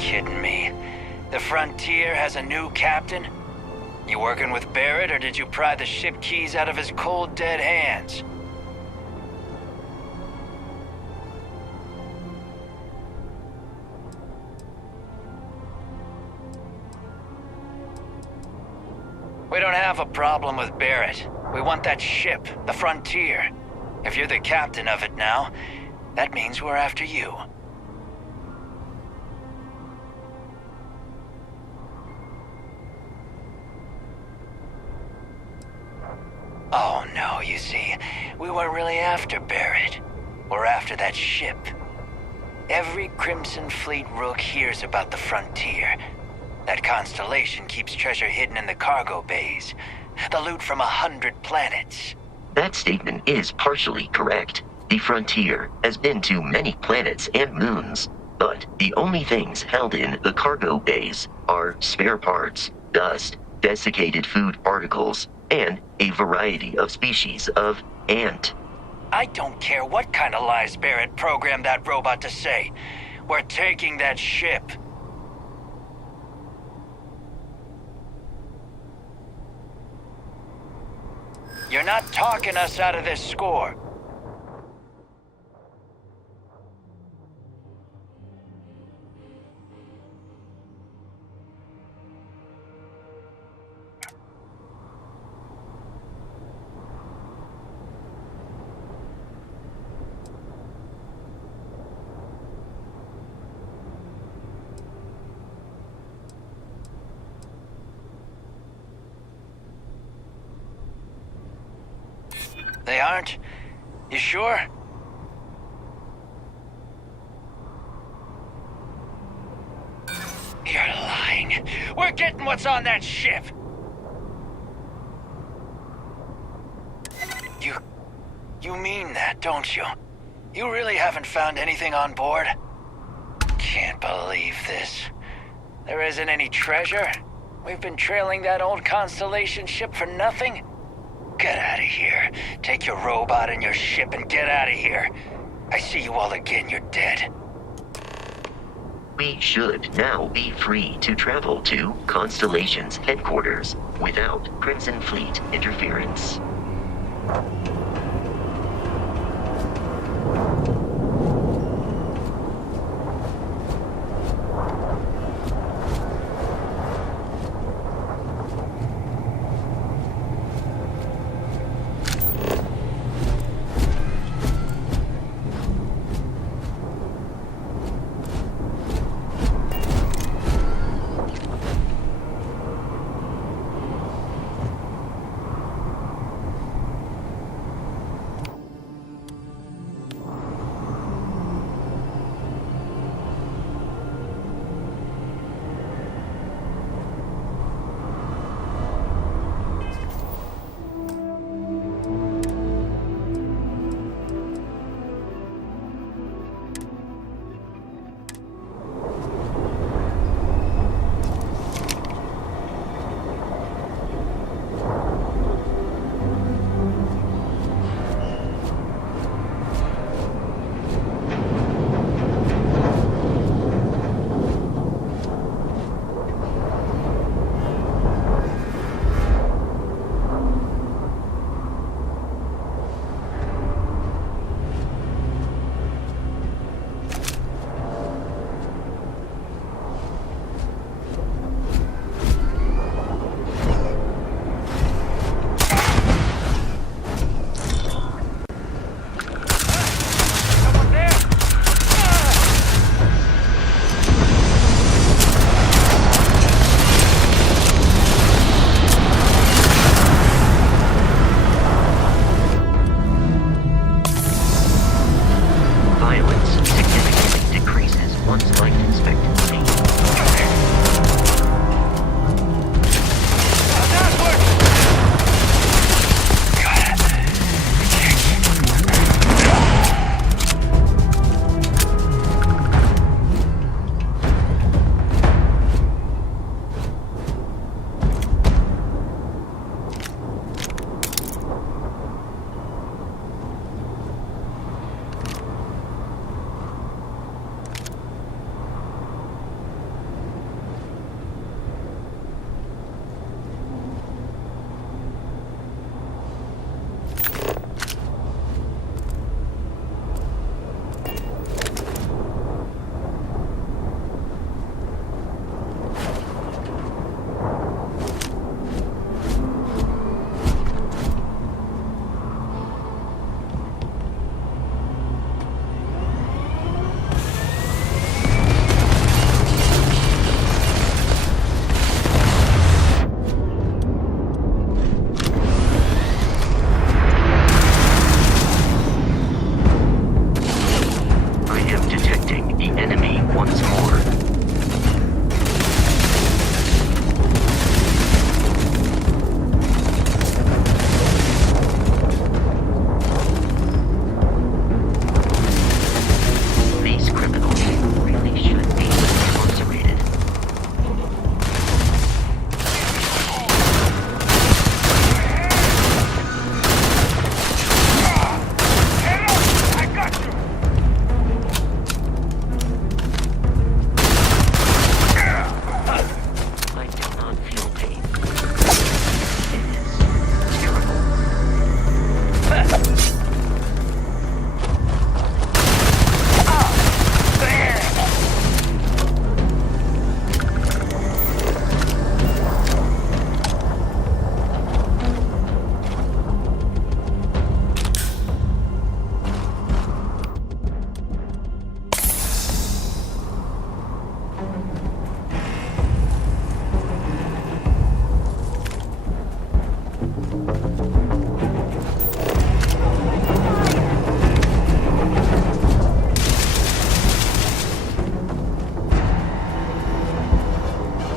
kidding me. The Frontier has a new captain? You working with Barrett, or did you pry the ship keys out of his cold, dead hands? We don't have a problem with Barrett. We want that ship, the Frontier. If you're the captain of it now, that means we're after you. Oh no, you see, we weren't really after Barrett. We're after that ship. Every Crimson Fleet rook hears about the Frontier. That constellation keeps treasure hidden in the cargo bays. The loot from 100 planets. That statement is partially correct. The Frontier has been to many planets and moons, but the only things held in the cargo bays are spare parts, dust, desiccated food particles, and a variety of species of ant. I don't care what kind of lies Barrett programmed that robot to say. We're taking that ship. You're not talking us out of this score. They aren't? You sure? You're lying. We're getting what's on that ship. You mean that, don't you? You really haven't found anything on board? Can't believe this. There isn't any treasure? We've been trailing that old Constellation ship for nothing? Get out of here. Take your robot and your ship and get out of here. I see you all again, you're dead. We should now be free to travel to Constellation's headquarters without Crimson Fleet interference.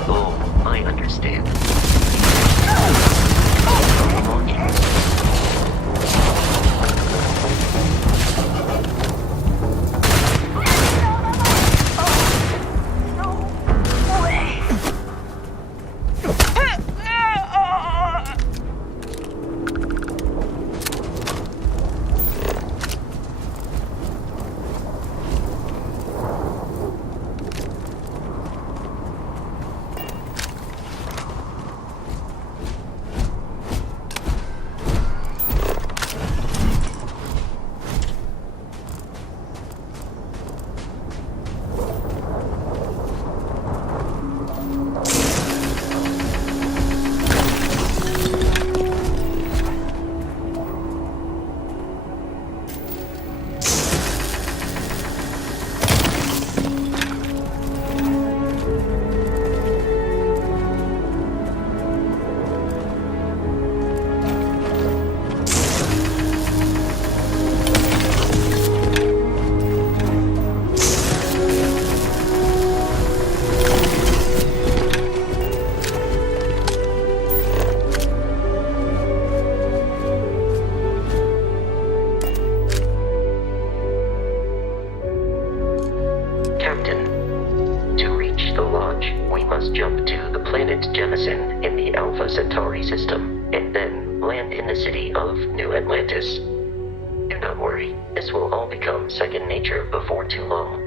Oh, I understand. Belongings. Captain, to reach the lodge, we must jump to the planet Jemison in the Alpha Centauri system, and then land in the city of New Atlantis. Do not worry, this will all become second nature before too long.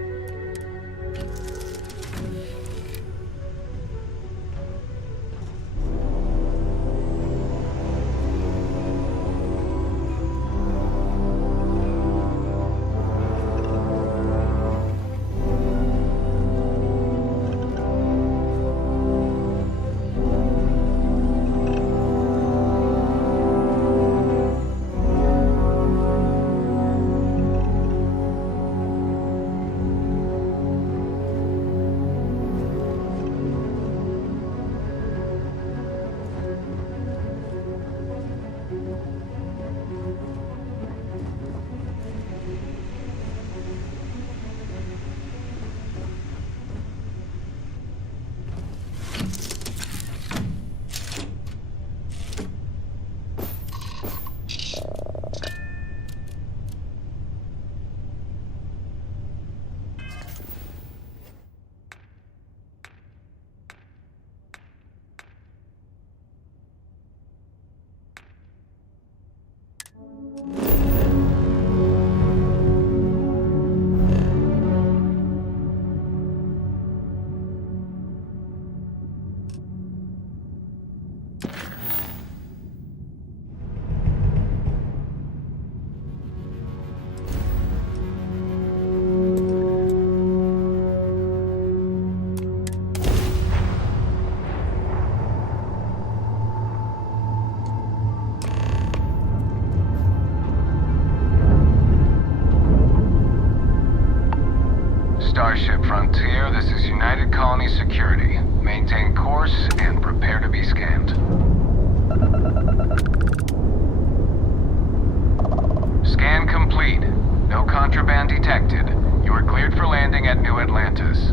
Starship Frontier, this is United Colony Security. Maintain course and prepare to be scanned. Scan complete. No contraband detected. You are cleared for landing at New Atlantis.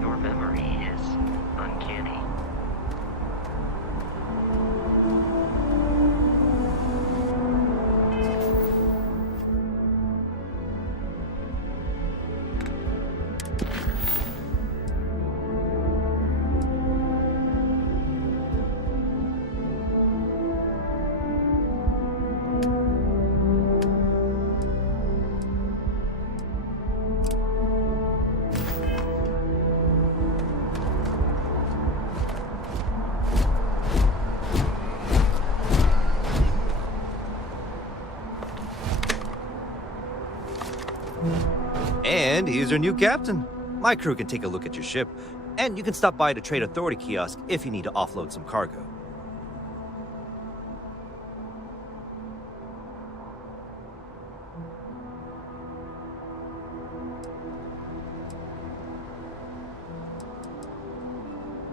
Your memory is uncanny. And here's your new captain. My crew can take a look at your ship, and you can stop by the Trade Authority kiosk if you need to offload some cargo.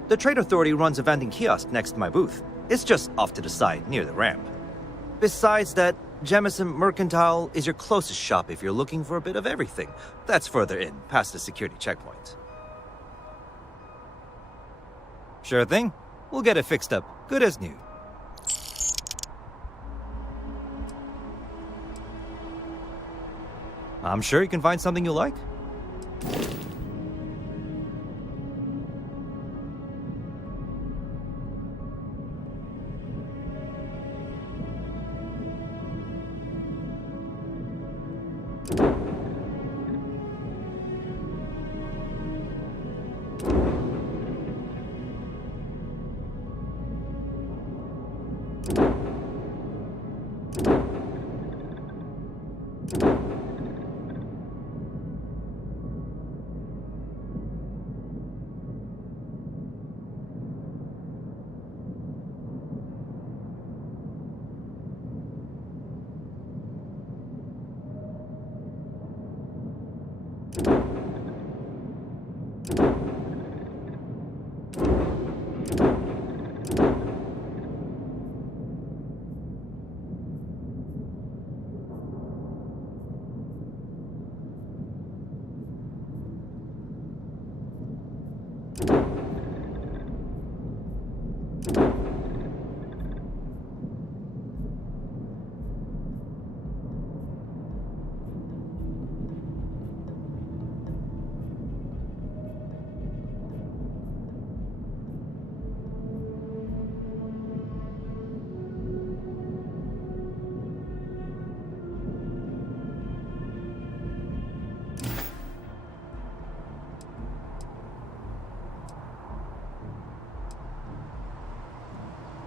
The Trade Authority runs a vending kiosk next to my booth. It's just off to the side, near the ramp. Besides that, Jemison Mercantile is your closest shop if you're looking for a bit of everything. That's further in, past the security checkpoint. Sure thing. We'll get it fixed up, good as new. I'm sure you can find something you like.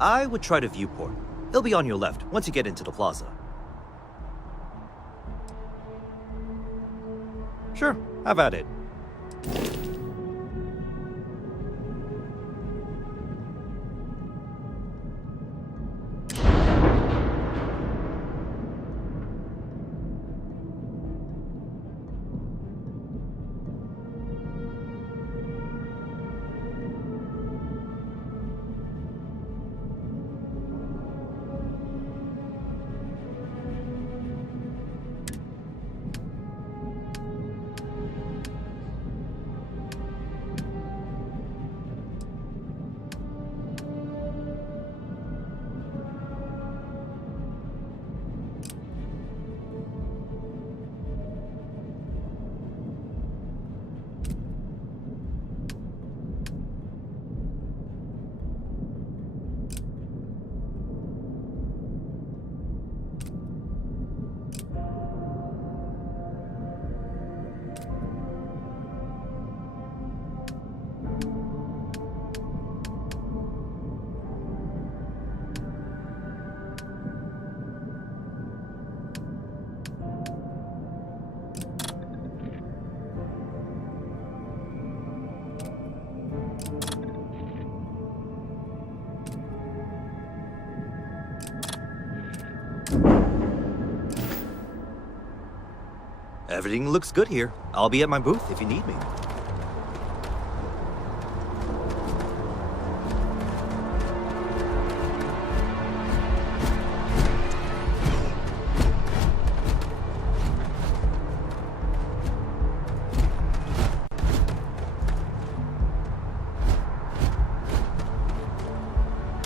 I would try the viewport. It'll be on your left once you get into the plaza. Sure, have at it. Everything looks good here. I'll be at my booth if you need me.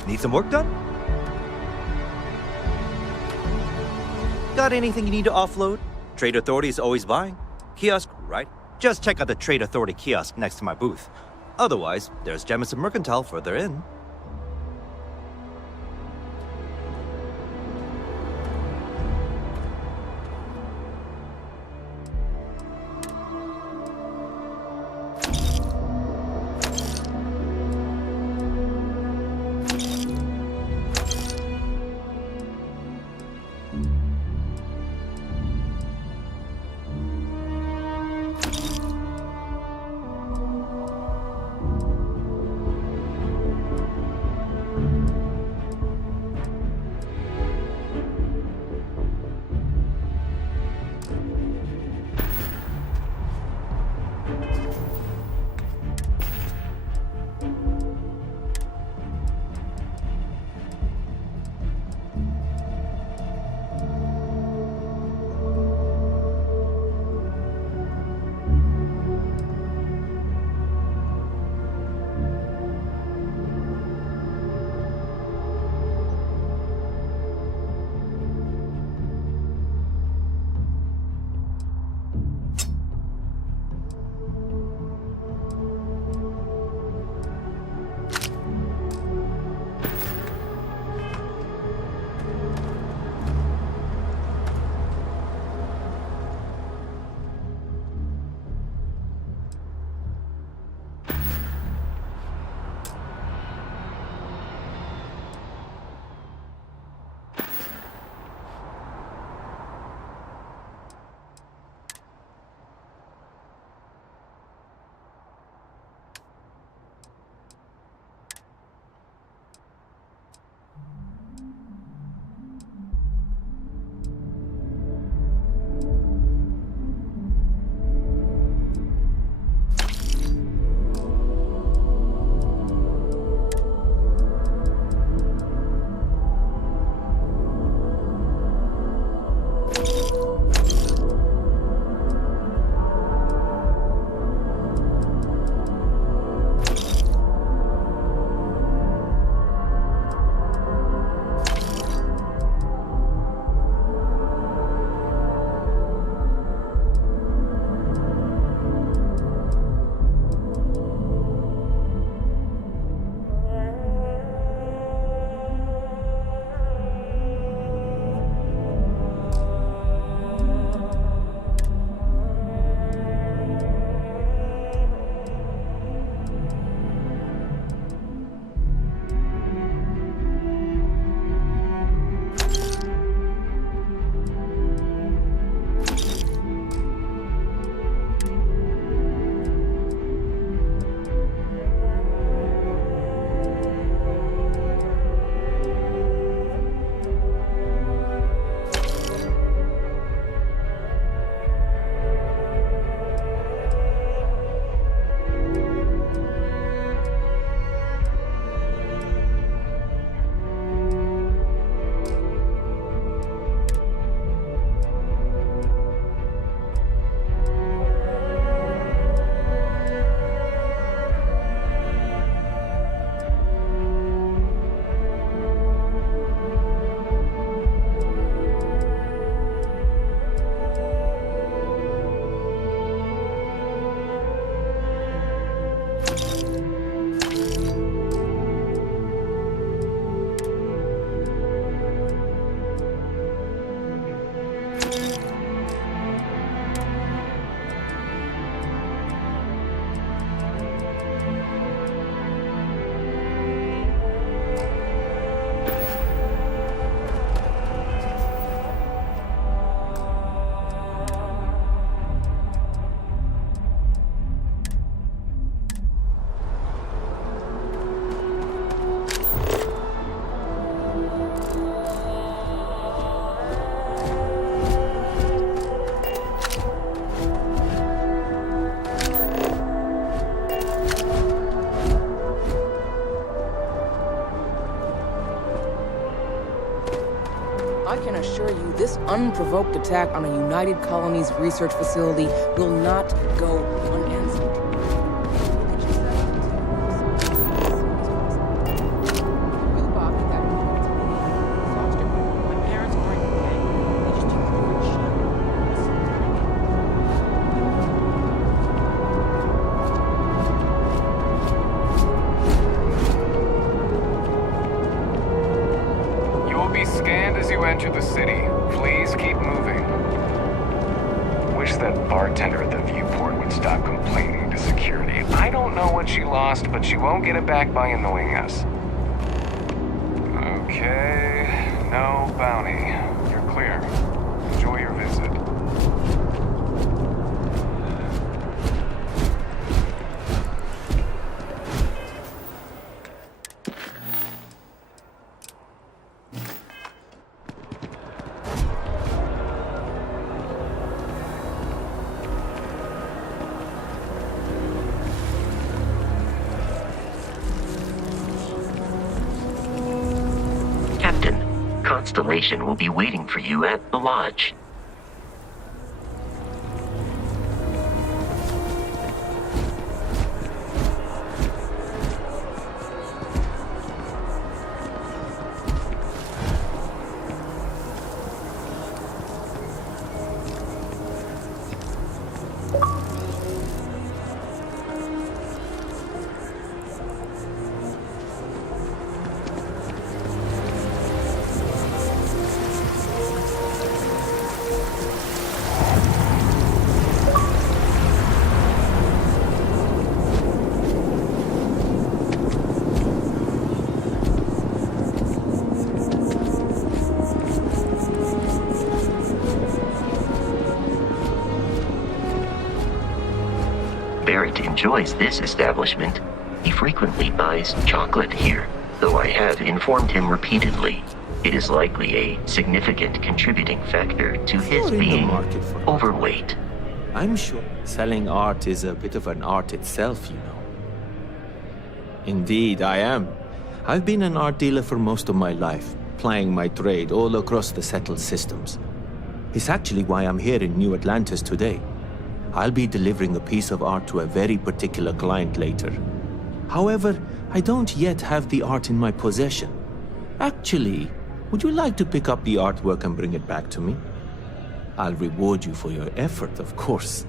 Need some work done? Got anything you need to offload? Trade Authority is always buying. Kiosk, right? Just check out the Trade Authority kiosk next to my booth. Otherwise, there's Jemison Mercantile further in. unprovoked attack on a United Colonies research facility will not go unanswered. You will be scanned as you enter the city. Please keep moving. Wish that bartender at the viewport would stop complaining to security. I don't know what she lost, but she won't get it back by annoying us. Okay, no bounty. You're clear. Enjoy your visit. Captain, Constellation will be waiting for you at the lodge. Barrett enjoys this establishment. He frequently buys chocolate here, though I have informed him repeatedly. It is likely a significant contributing factor to his You're in the being market for art. overweight. I'm sure selling art is a bit of an art itself, you know. Indeed, I am. I've been an art dealer for most of my life, plying my trade all across the settled systems. It's actually why I'm here in New Atlantis today. I'll be delivering a piece of art to a very particular client later. However, I don't yet have the art in my possession. Actually, would you like to pick up the artwork and bring it back to me? I'll reward you for your effort, of course.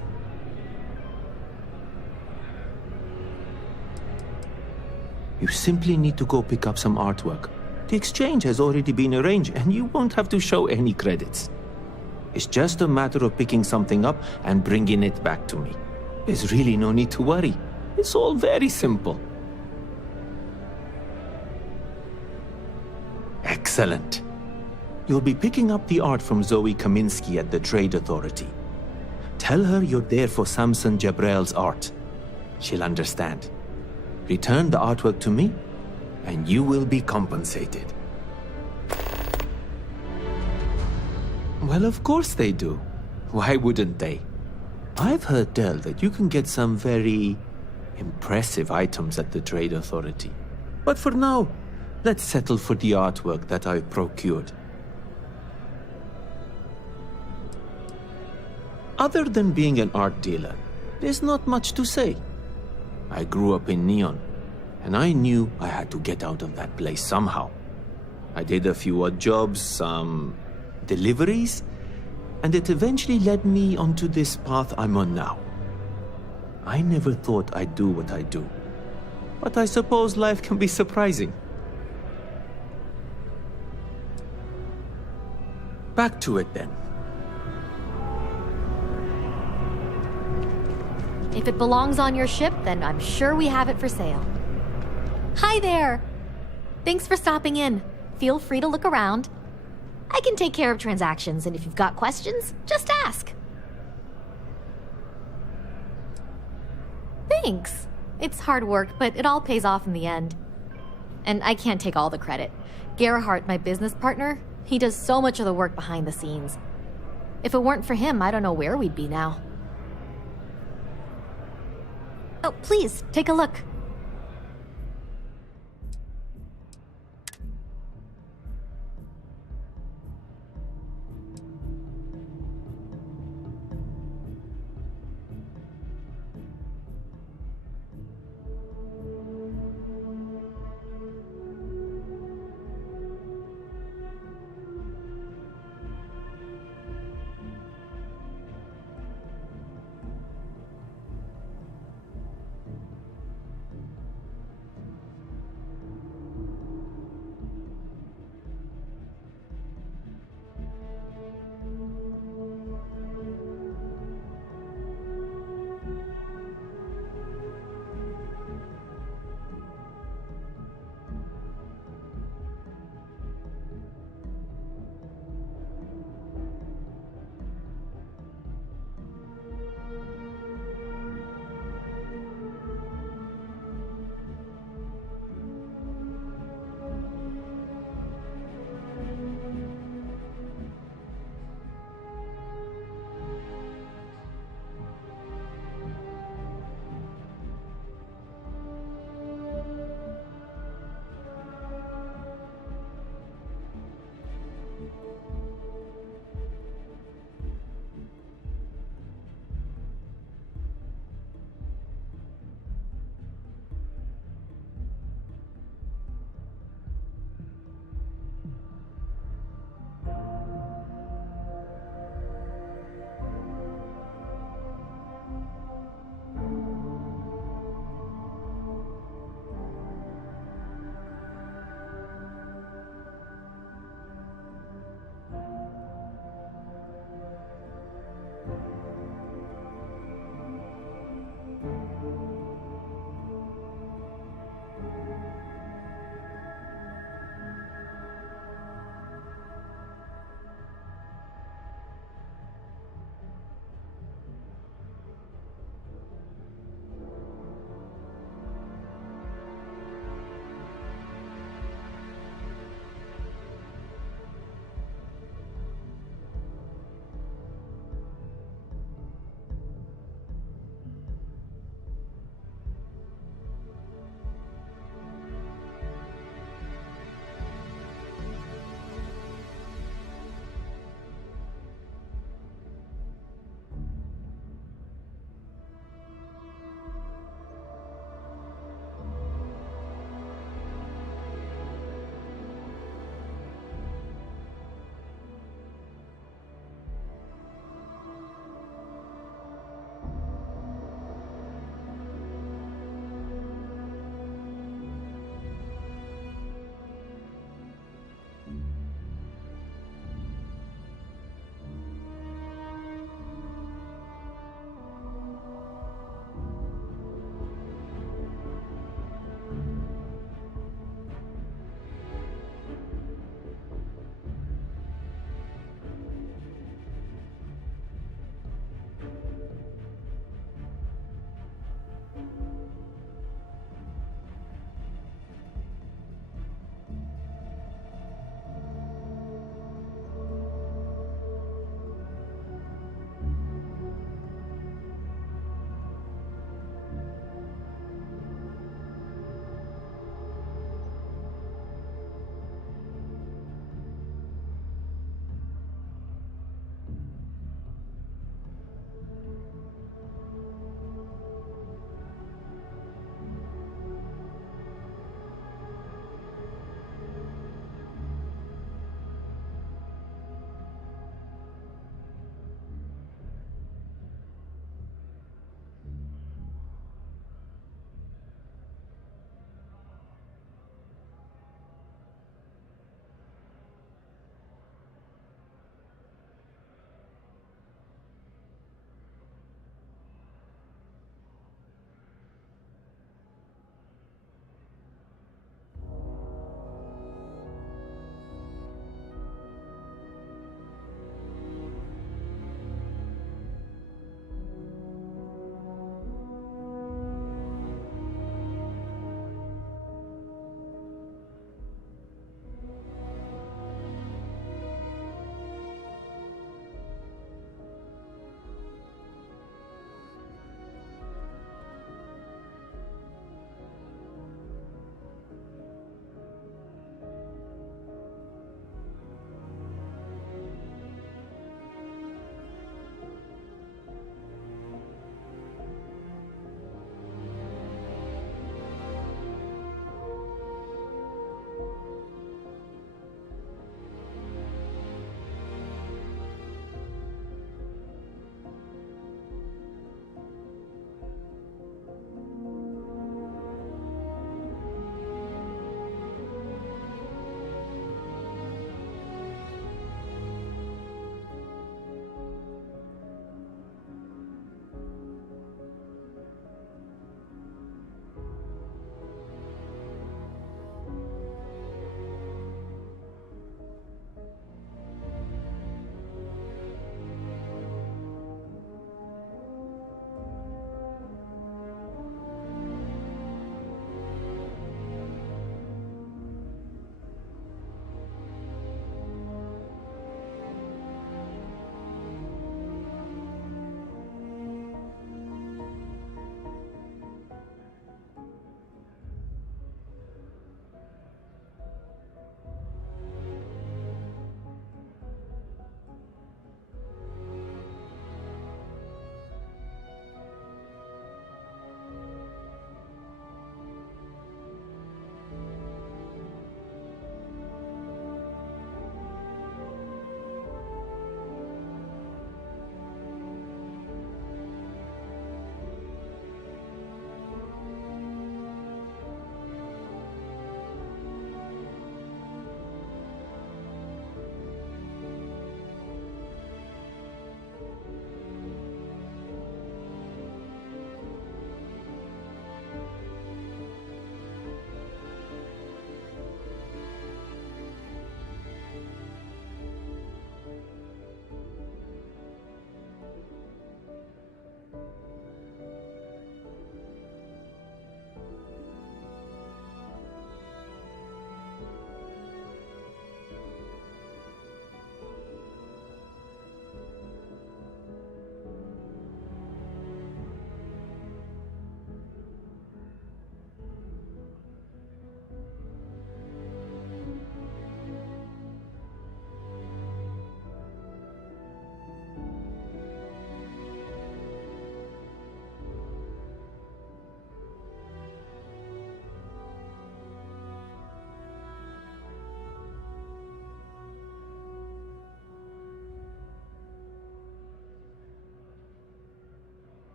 You simply need to go pick up some artwork. The exchange has already been arranged, and you won't have to show any credits. It's just a matter of picking something up and bringing it back to me. There's really no need to worry. It's all very simple. Excellent. You'll be picking up the art from Zoe Kaminsky at the Trade Authority. Tell her you're there for Samson Jabrel's art. She'll understand. Return the artwork to me, and you will be compensated. Well, of course they do. Why wouldn't they? I've heard tell that you can get some very impressive items at the Trade Authority. But for now, let's settle for the artwork that I've procured. Other than being an art dealer, there's not much to say. I grew up in Neon, and I knew I had to get out of that place somehow. I did a few odd jobs, some deliveries, and it eventually led me onto this path I'm on now. I never thought I'd do what I do, but I suppose life can be surprising. Back to it then. If it belongs on your ship, then I'm sure we have it for sale. Hi there! Thanks for stopping in. Feel free to look around. I can take care of transactions, and if you've got questions, just ask. Thanks. It's hard work, but it all pays off in the end. And I can't take all the credit. Gerhardt, my business partner, he does so much of the work behind the scenes. If it weren't for him, I don't know where we'd be now. Oh, please, take a look.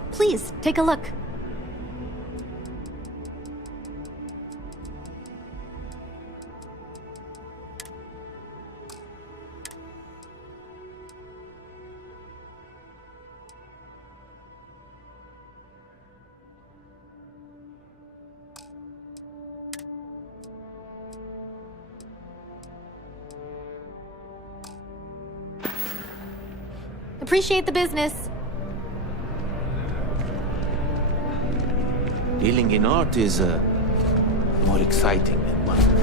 No, please, take a look. Appreciate the business. Dealing in art is more exciting than one would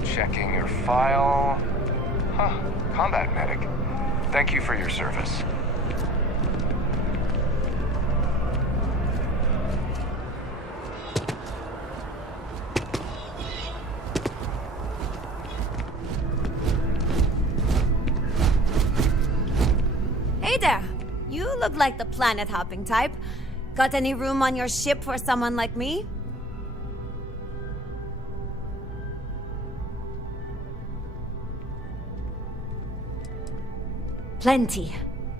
think. Checking your file. Huh, combat medic. Thank you for your service. Hey there! You look like the planet-hopping type. Got any room on your ship for someone like me? Plenty.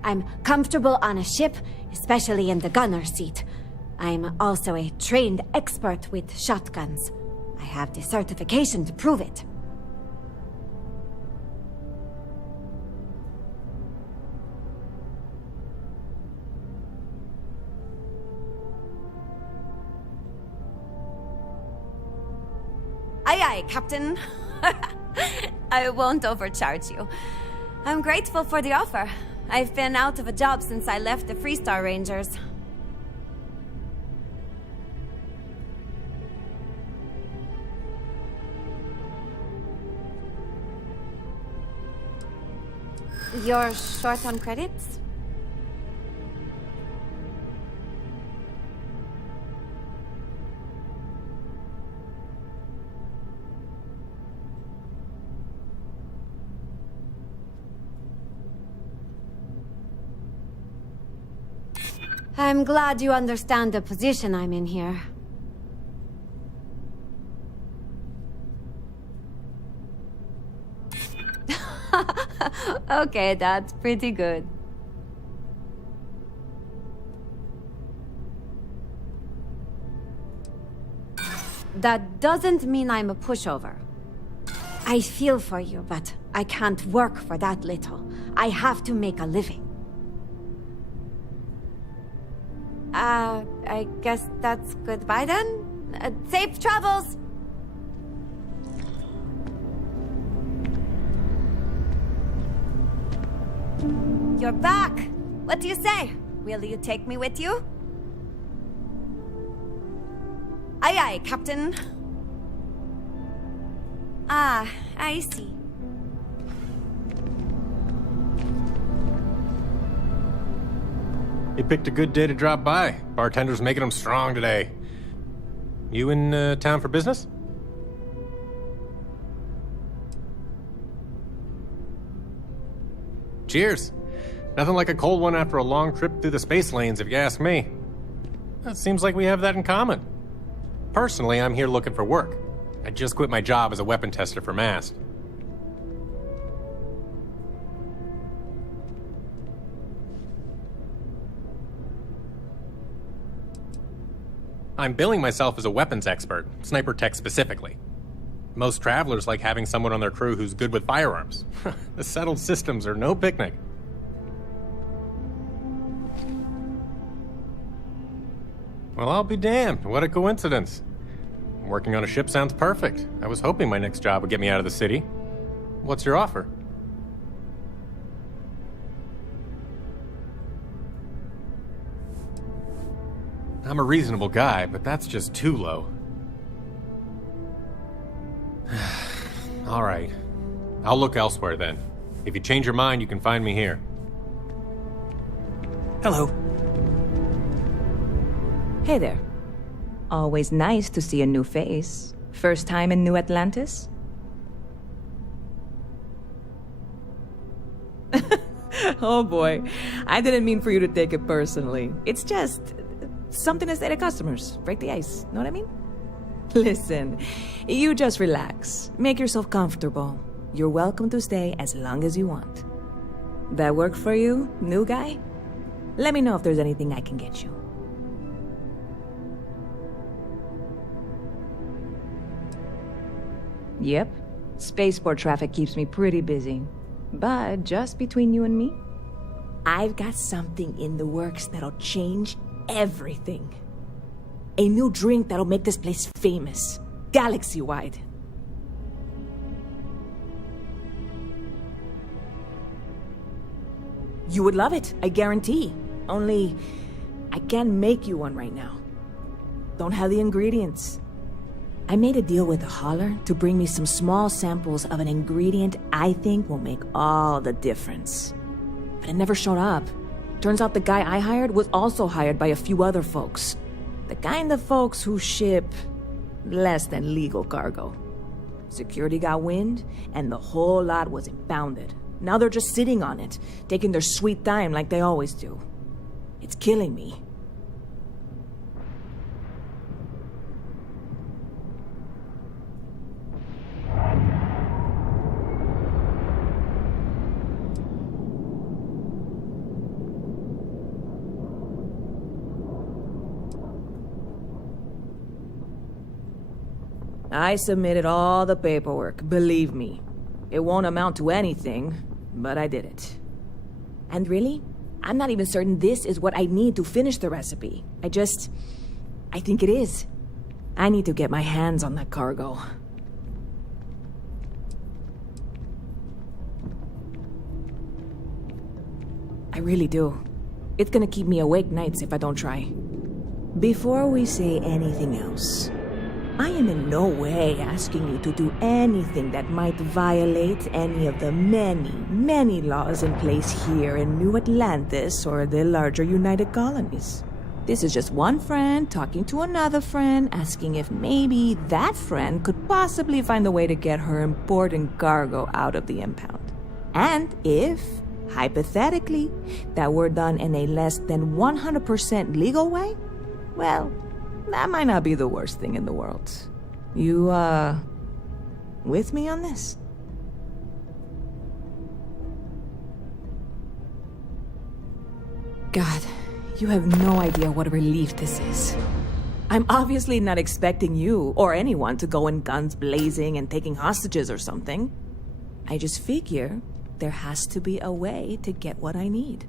I'm comfortable on a ship, especially in the gunner seat. I'm also a trained expert with shotguns. I have the certification to prove it. Aye, aye, Captain. I won't overcharge you. I'm grateful for the offer. I've been out of a job since I left the Freestar Rangers. You're short on credits? I'm glad you understand the position I'm in here. Okay, that's pretty good. That doesn't mean I'm a pushover. I feel for you, but I can't work for that little. I have to make a living. I guess that's goodbye then? Safe travels! You're back! What do you say? Will you take me with you? Aye aye, Captain. Ah, I see. You picked a good day to drop by. Bartender's making them strong today. You in town for business? Cheers. Nothing like a cold one after a long trip through the space lanes, if you ask me. It seems like we have that in common. Personally, I'm here looking for work. I just quit my job as a weapon tester for MAST. I'm billing myself as a weapons expert, sniper tech specifically. Most travelers like having someone on their crew who's good with firearms. The settled systems are no picnic. Well, I'll be damned. What a coincidence. Working on a ship sounds perfect. I was hoping my next job would get me out of the city. What's your offer? I'm a reasonable guy, but that's just too low. All right. I'll look elsewhere then. If you change your mind, you can find me here. Hello. Hey there. Always nice to see a new face. First time in New Atlantis? Oh boy. I didn't mean for you to take it personally. It's just something to say to customers. Break the ice. Know what I mean? Listen, you just relax. Make yourself comfortable. You're welcome to stay as long as you want. That work for you, new guy? Let me know if there's anything I can get you. Yep. Spaceport traffic keeps me pretty busy. But just between you and me, I've got something in the works that'll change everything. A new drink that'll make this place famous, galaxy-wide. You would love it, I guarantee. Only, I can't make you one right now. Don't have the ingredients. I made a deal with a hauler to bring me some small samples of an ingredient I think will make all the difference. But it never showed up. Turns out the guy I hired was also hired by a few other folks. The kind of folks who ship less than legal cargo. Security got wind, and the whole lot was impounded. Now they're just sitting on it, taking their sweet time like they always do. It's killing me. I submitted all the paperwork, believe me. It won't amount to anything, but I did it. And really, I'm not even certain this is what I need to finish the recipe. I think it is. I need to get my hands on that cargo. I really do. It's gonna keep me awake nights if I don't try. Before we say anything else, I am in no way asking you to do anything that might violate any of the many, many laws in place here in New Atlantis or the larger United Colonies. This is just one friend talking to another friend, asking if maybe that friend could possibly find a way to get her important cargo out of the impound. And if, hypothetically, that were done in a less than 100% legal way, well, that might not be the worst thing in the world. You, with me on this? God, you have no idea what a relief this is. I'm obviously not expecting you or anyone to go in guns blazing and taking hostages or something. I just figure there has to be a way to get what I need.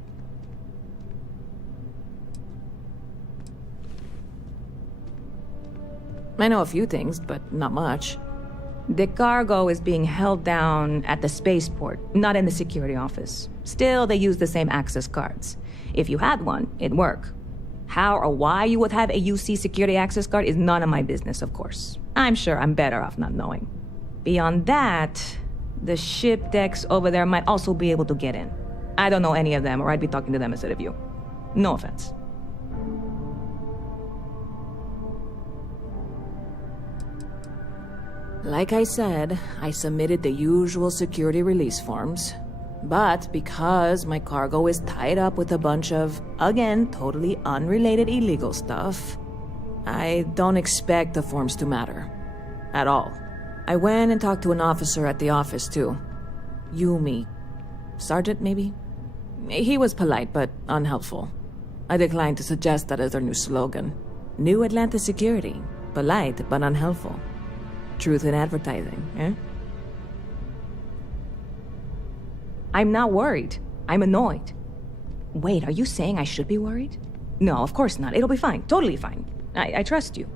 I know a few things, but not much. The cargo is being held down at the spaceport, not in the security office. Still, they use the same access cards. If you had one, it'd work. How or why you would have a UC security access card is none of my business, of course. I'm sure I'm better off not knowing. Beyond that, the ship decks over there might also be able to get in. I don't know any of them, or I'd be talking to them instead of you. No offense. Like I said, I submitted the usual security release forms. But because my cargo is tied up with a bunch of, again, totally unrelated illegal stuff, I don't expect the forms to matter. At all. I went and talked to an officer at the office, too. Yumi. Sergeant, maybe? He was polite, but unhelpful. I declined to suggest that as their new slogan. New Atlantis Security. Polite, but unhelpful. Truth in advertising, eh? I'm not worried. I'm annoyed. Wait, are you saying I should be worried? No, of course not. It'll be fine. Totally fine. I trust you.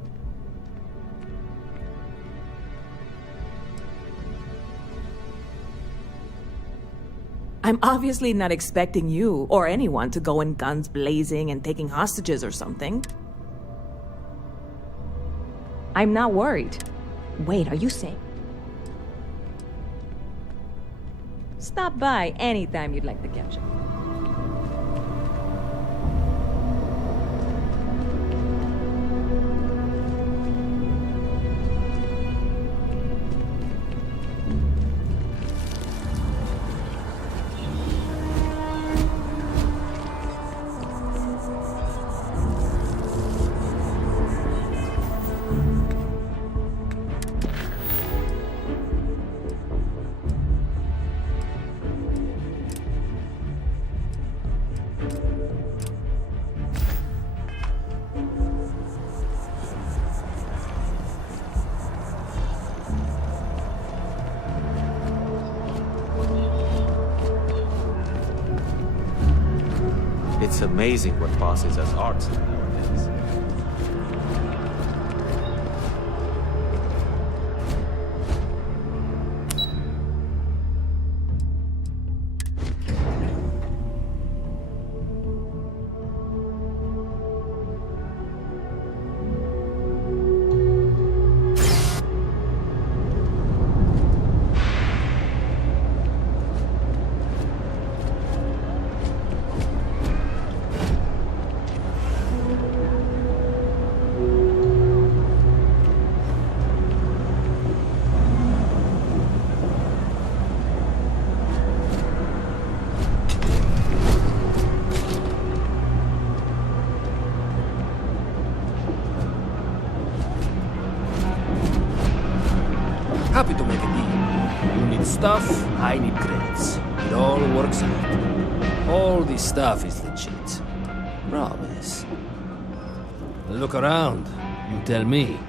I'm obviously not expecting you or anyone to go in guns blazing and taking hostages or something. I'm not worried. Wait, are you saying? Stop by anytime you'd like to catch up. It's amazing what passes as art nowadays. Happy to make a deal. You need stuff, I need credits. It all works out. All this stuff is legit. Promise. Look around. You tell me.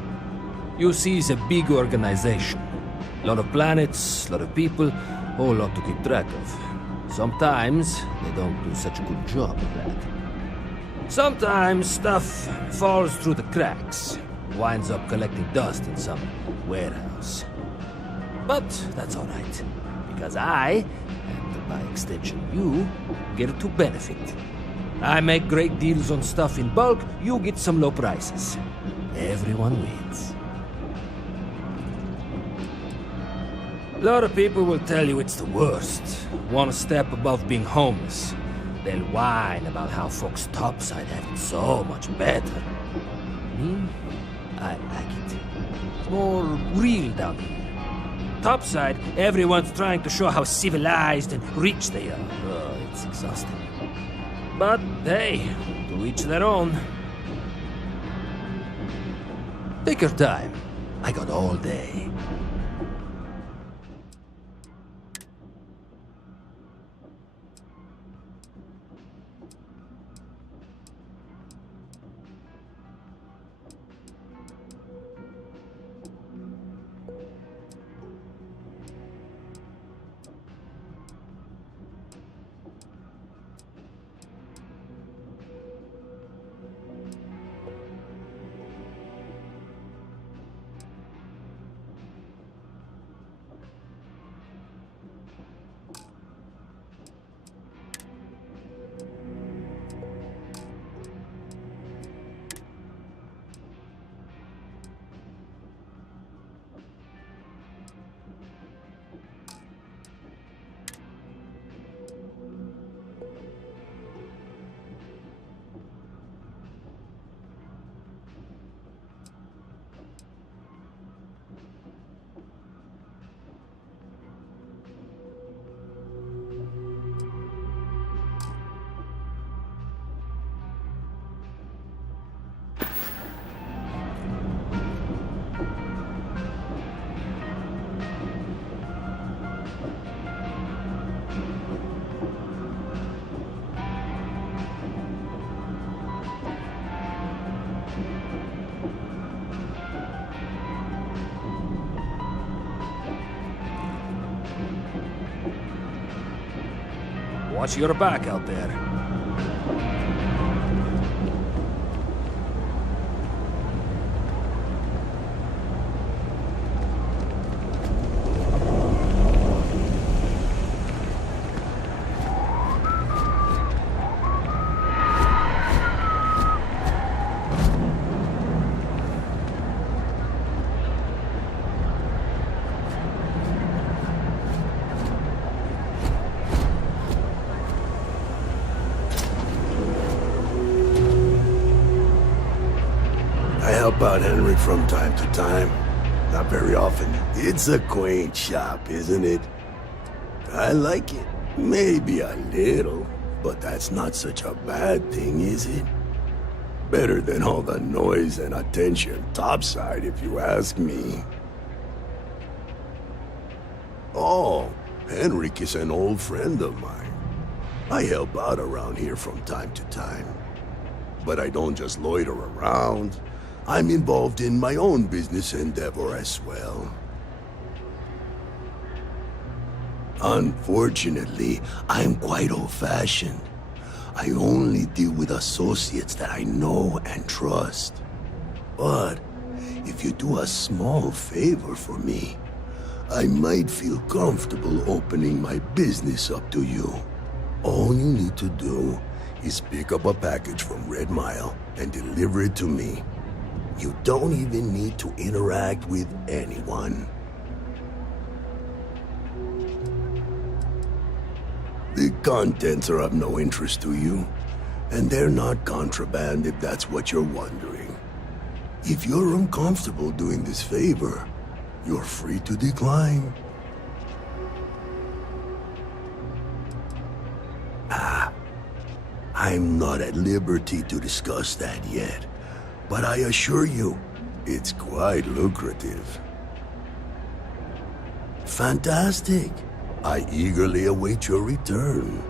You see it's a big organization. Lot of planets, lot of people, whole lot to keep track of. Sometimes they don't do such a good job of that. Sometimes stuff falls through the cracks, winds up collecting dust in some warehouse. But that's alright, because I, and by extension you, get to benefit. I make great deals on stuff in bulk, you get some low prices. Everyone wins. A lot of people will tell you it's the worst. One step above being homeless. They'll whine about how folks topside have it so much better. Me? I like it. It's more real down here. Topside, everyone's trying to show how civilized and rich they are. Oh, it's exhausting. But hey, to each their own. Take your time. I got all day. Watch your back out there. Help out Henry from time to time. Not very often. It's a quaint shop, isn't it? I like it. Maybe a little, but that's not such a bad thing, is it? Better than all the noise and attention topside, if you ask me. Oh, Henrik is an old friend of mine. I help out around here from time to time. But I don't just loiter around. I'm involved in my own business endeavor as well. Unfortunately, I'm quite old-fashioned. I only deal with associates that I know and trust. But if you do a small favor for me, I might feel comfortable opening my business up to you. All you need to do is pick up a package from Red Mile and deliver it to me. You don't even need to interact with anyone. The contents are of no interest to you, and they're not contraband if that's what you're wondering. If you're uncomfortable doing this favor, you're free to decline. I'm not at liberty to discuss that yet, but I assure you, it's quite lucrative. Fantastic. I eagerly await your return.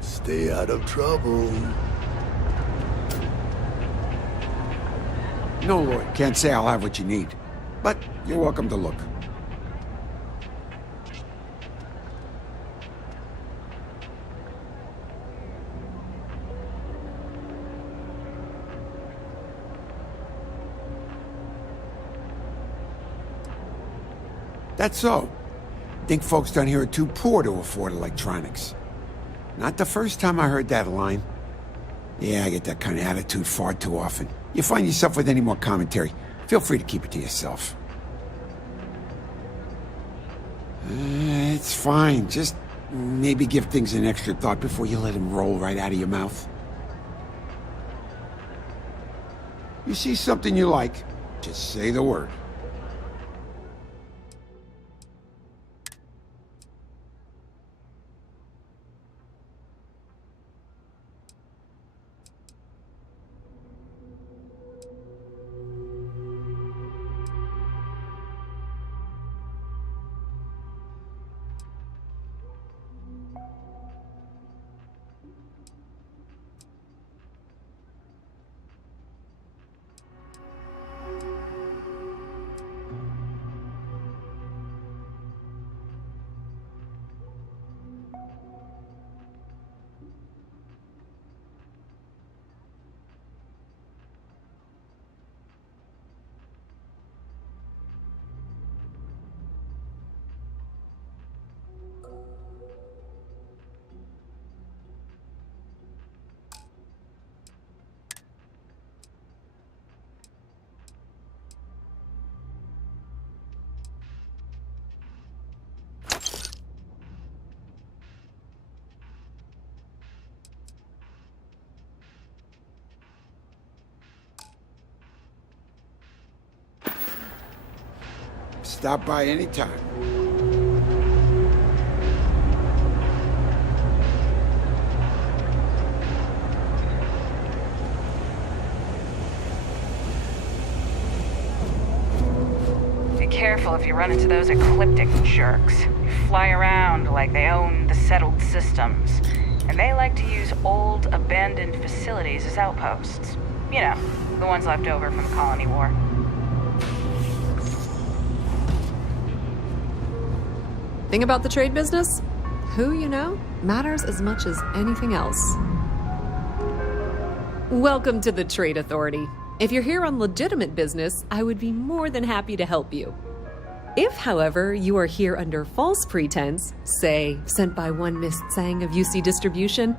Stay out of trouble. No, Lord, can't say I'll have what you need. But you're welcome to look. That's so. Think folks down here are too poor to afford electronics. Not the first time I heard that line. Yeah, I get that kind of attitude far too often. You find yourself with any more commentary, feel free to keep it to yourself. It's fine. Just maybe give things an extra thought before you let them roll right out of your mouth. You see something you like, just say the word. Stop by anytime. Be careful if you run into those ecliptic jerks. They fly around like they own the settled systems. And they like to use old, abandoned facilities as outposts. You know, the ones left over from the Colony War. Thing about the trade business? Who you know matters as much as anything else. Welcome to the Trade Authority. If you're here on legitimate business, I would be more than happy to help you. If, however, you are here under false pretense, say, sent by one Miss Tsang of UC Distribution,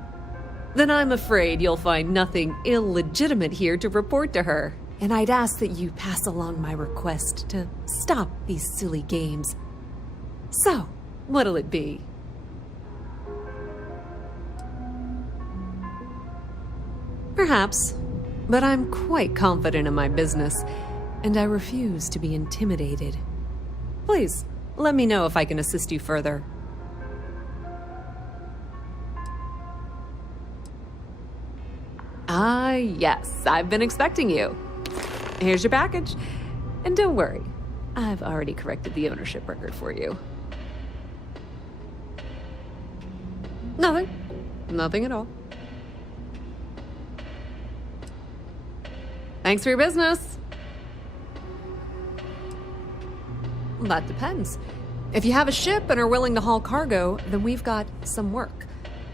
then I'm afraid you'll find nothing illegitimate here to report to her. And I'd ask that you pass along my request to stop these silly games. So, what'll it be? Perhaps, but I'm quite confident in my business, and I refuse to be intimidated. Please, let me know if I can assist you further. Ah, yes, I've been expecting you. Here's your package. And don't worry, I've already corrected the ownership record for you. Nothing. Nothing at all. Thanks for your business. That depends. If you have a ship and are willing to haul cargo, then we've got some work.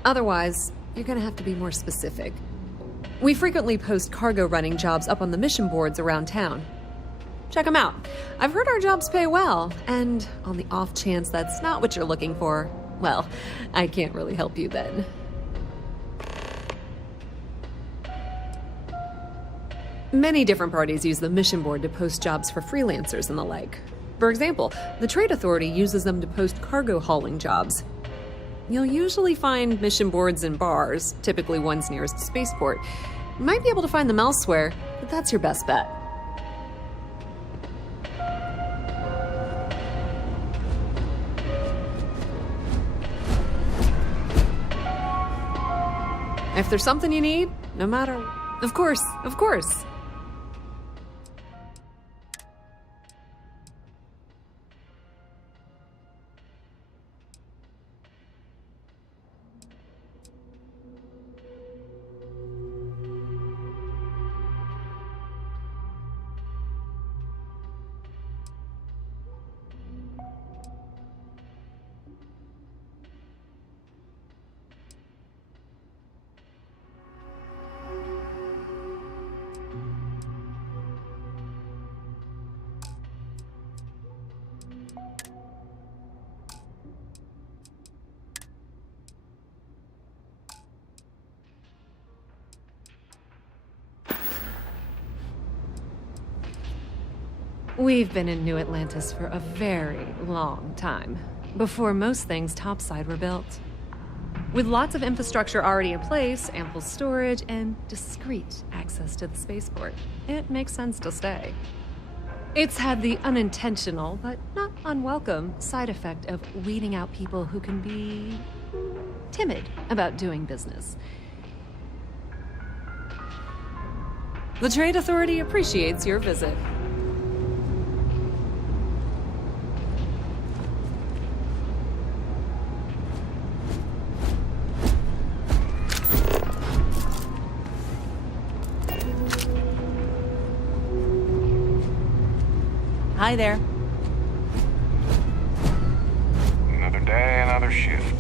Otherwise, you're gonna have to be more specific. We frequently post cargo running jobs up on the mission boards around town. Check them out. I've heard our jobs pay well, and on the off chance that's not what you're looking for, well, I can't really help you then. Many different parties use the mission board to post jobs for freelancers and the like. For example, the Trade Authority uses them to post cargo hauling jobs. You'll usually find mission boards in bars, typically ones nearest a spaceport. You might be able to find them elsewhere, but that's your best bet. If there's something you need, no matter... Of course, of course. We've been in New Atlantis for a very long time, before most things topside were built. With lots of infrastructure already in place, ample storage, and discreet access to the spaceport, it makes sense to stay. It's had the unintentional, but not unwelcome, side effect of weeding out people who can be timid about doing business. The Trade Authority appreciates your visit. Hi there. Another day, another shift.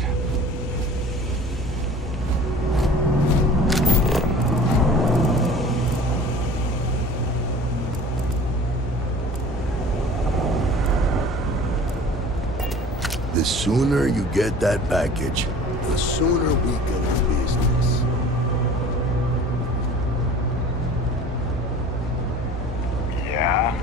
The sooner you get that package, the sooner we get the business. Yeah?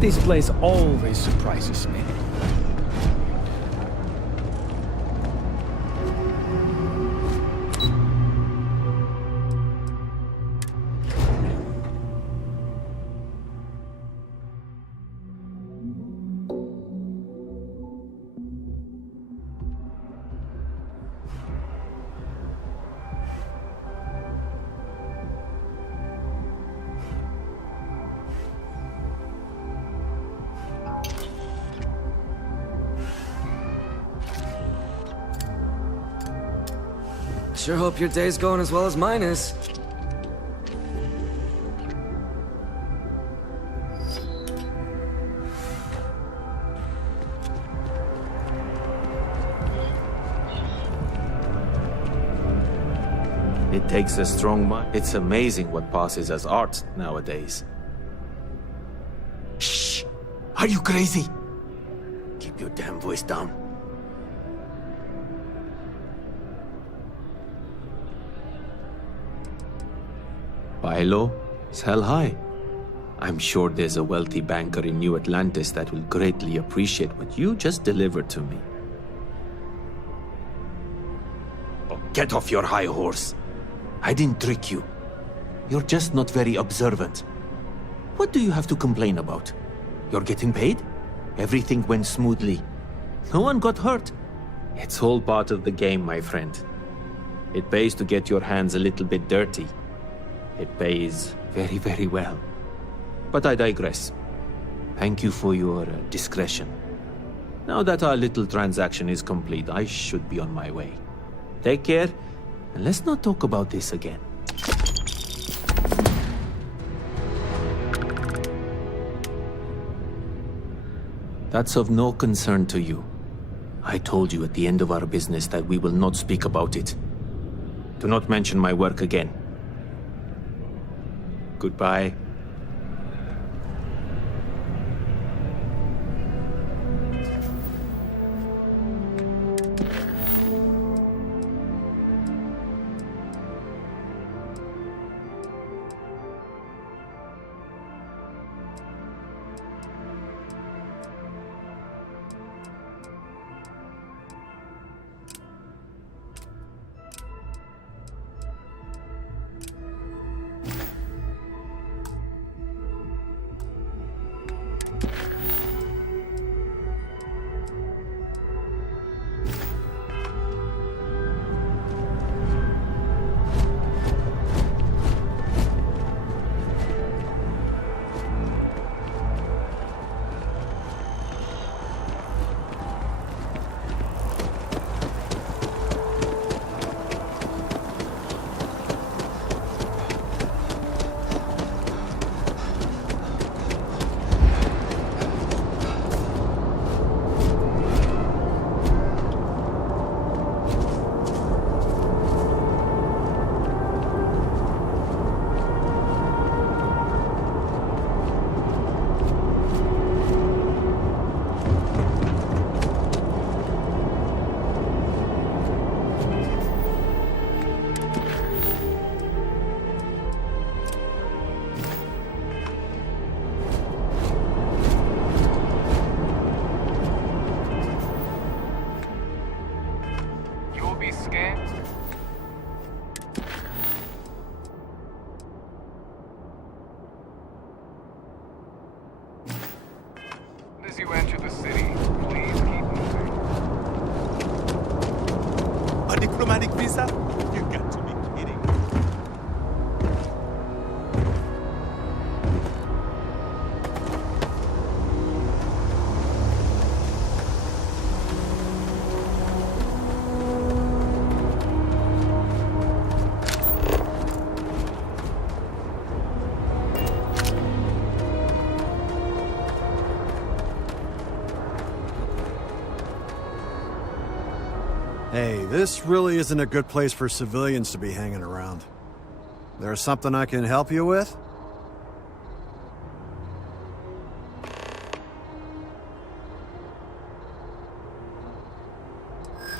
This place always surprises me. Sure hope your day's going as well as mine is. It takes a strong mind. It's amazing what passes as art nowadays. Shh! Are you crazy? Keep your damn voice down. By law, sell high. I'm sure there's a wealthy banker in New Atlantis that will greatly appreciate what you just delivered to me. Oh, get off your high horse. I didn't trick you. You're just not very observant. What do you have to complain about? You're getting paid? Everything went smoothly. No one got hurt. It's all part of the game, my friend. It pays to get your hands a little bit dirty. It pays very, very well. But I digress. Thank you for your discretion. Now that our little transaction is complete, I should be on my way. Take care, and let's not talk about this again. That's of no concern to you. I told you at the end of our business that we will not speak about it. Do not mention my work again. Goodbye. As you enter the city, please keep moving. A diplomatic visa? You got to be kidding. Hey, this really isn't a good place for civilians to be hanging around. There's something I can help you with?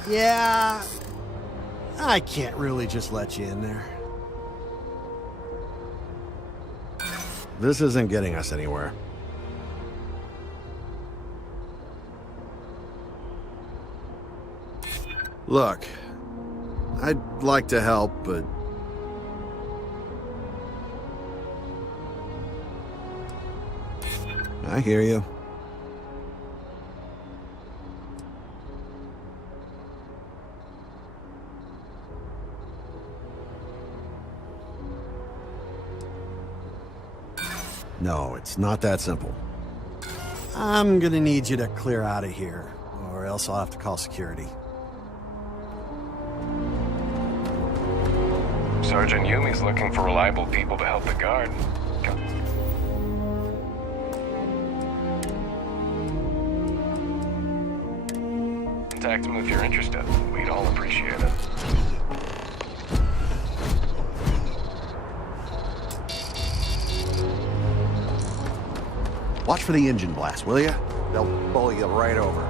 Yeah, I can't really just let you in there. This isn't getting us anywhere. Look, I'd like to help, but... I hear you. No, it's not that simple. I'm gonna need you to clear out of here, or else I'll have to call security. Sergeant Yumi's looking for reliable people to help the guard. Contact him if you're interested. We'd all appreciate it. Watch for the engine blast, will you? They'll bowl you right over.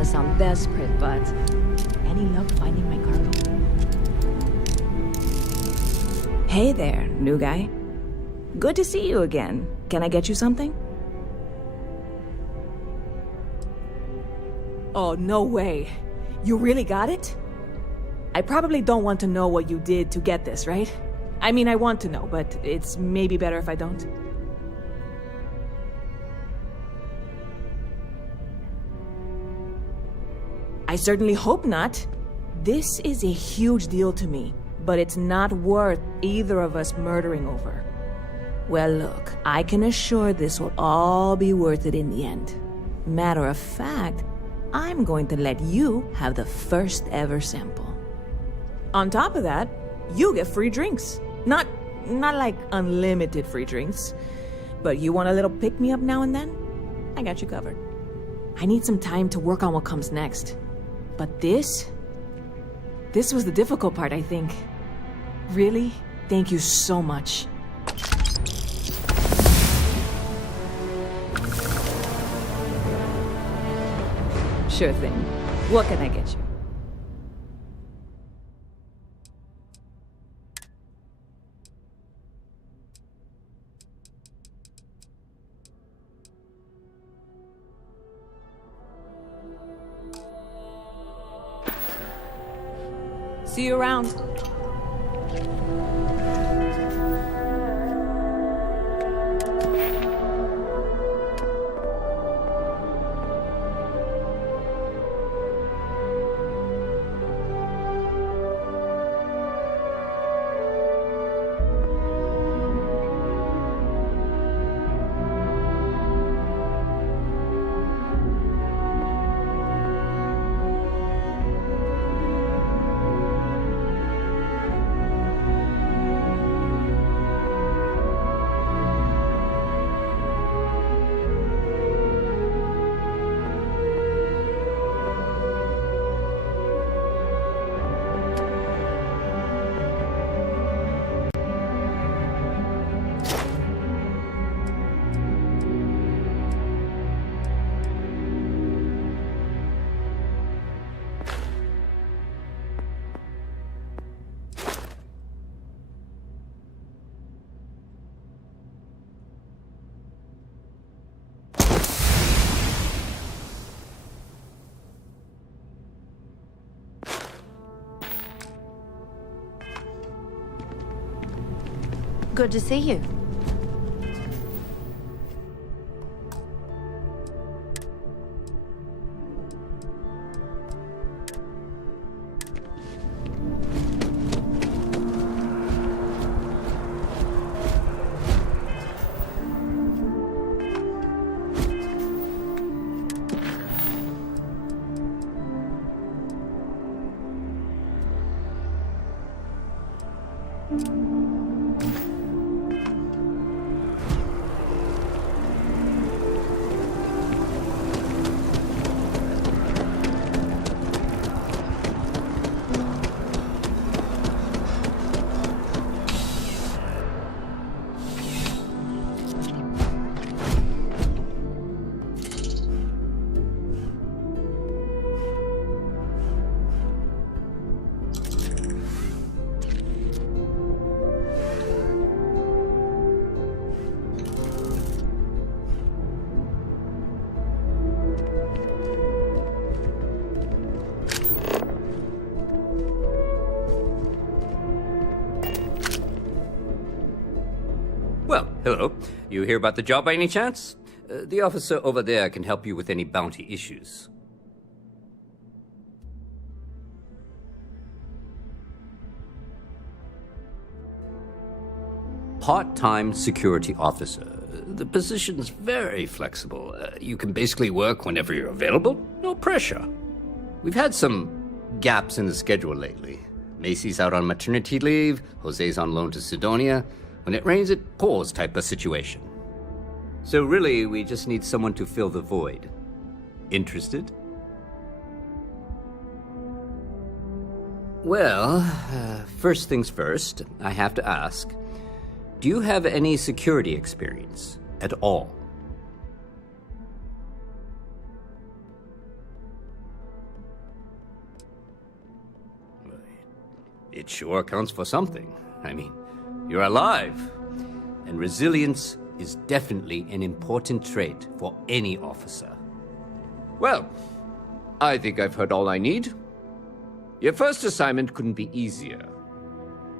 want to sound desperate, but any luck finding my cargo? Hey there, new guy. Good to see you again. Can I get you something? Oh, no way. You really got it? I probably don't want to know what you did to get this, right? I mean, I want to know, but it's maybe better if I don't. I certainly hope not. This is a huge deal to me, but it's not worth either of us murdering over. Well, look, I can assure this will all be worth it in the end. Matter of fact, I'm going to let you have the first ever sample. On top of that, you get free drinks. Not like unlimited free drinks, but you want a little pick-me-up now and then? I got you covered. I need some time to work on what comes next. But this was the difficult part, I think. Really, thank you so much. Sure thing. What can I get you? See you around. Good to see you. Well, hello. You hear about the job by any chance? The officer over there can help you with any bounty issues. Part-time security officer. The position's very flexible. You can basically work whenever you're available. No pressure. We've had some gaps in the schedule lately. Macy's out on maternity leave. Jose's on loan to Sidonia. When it rains, it pours type of situation. So really, we just need someone to fill the void. Interested? Well, first things first, I have to ask, do you have any security experience at all? it sure counts for something. I mean, you're alive. And resilience is definitely an important trait for any officer. Well, I think I've heard all I need. Your first assignment couldn't be easier.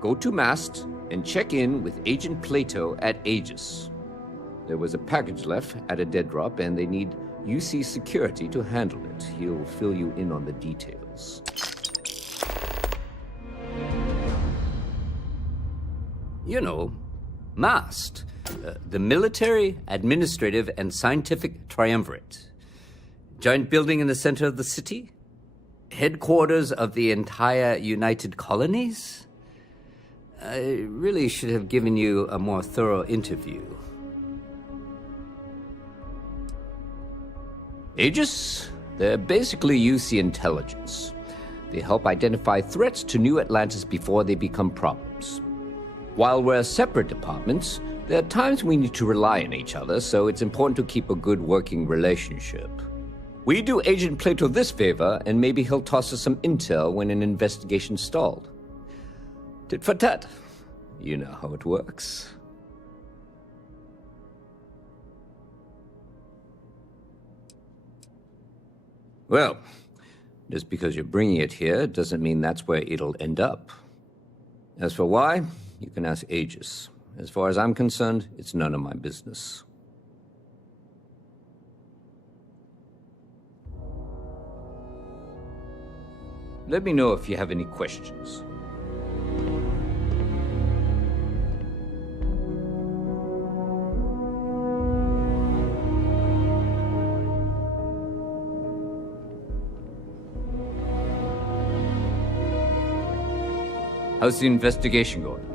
Go to Mast and check in with Agent Plato at Aegis. There was a package left at a dead drop, and they need UC security to handle it. He'll fill you in on the details. You know, MAST, the Military, Administrative, and Scientific Triumvirate. Giant building in the center of the city? Headquarters of the entire United Colonies? I really should have given you a more thorough interview. Aegis? They're basically UC intelligence. They help identify threats to New Atlantis before they become problems. While we're separate departments, there are times we need to rely on each other, so it's important to keep a good working relationship. We do Agent Plato this favor, and maybe he'll toss us some intel when an investigation stalled. Tit for tat. You know how it works. Well, just because you're bringing it here doesn't mean that's where it'll end up. As for why, you can ask Aegis. As far as I'm concerned, it's none of my business. Let me know if you have any questions. How's the investigation going?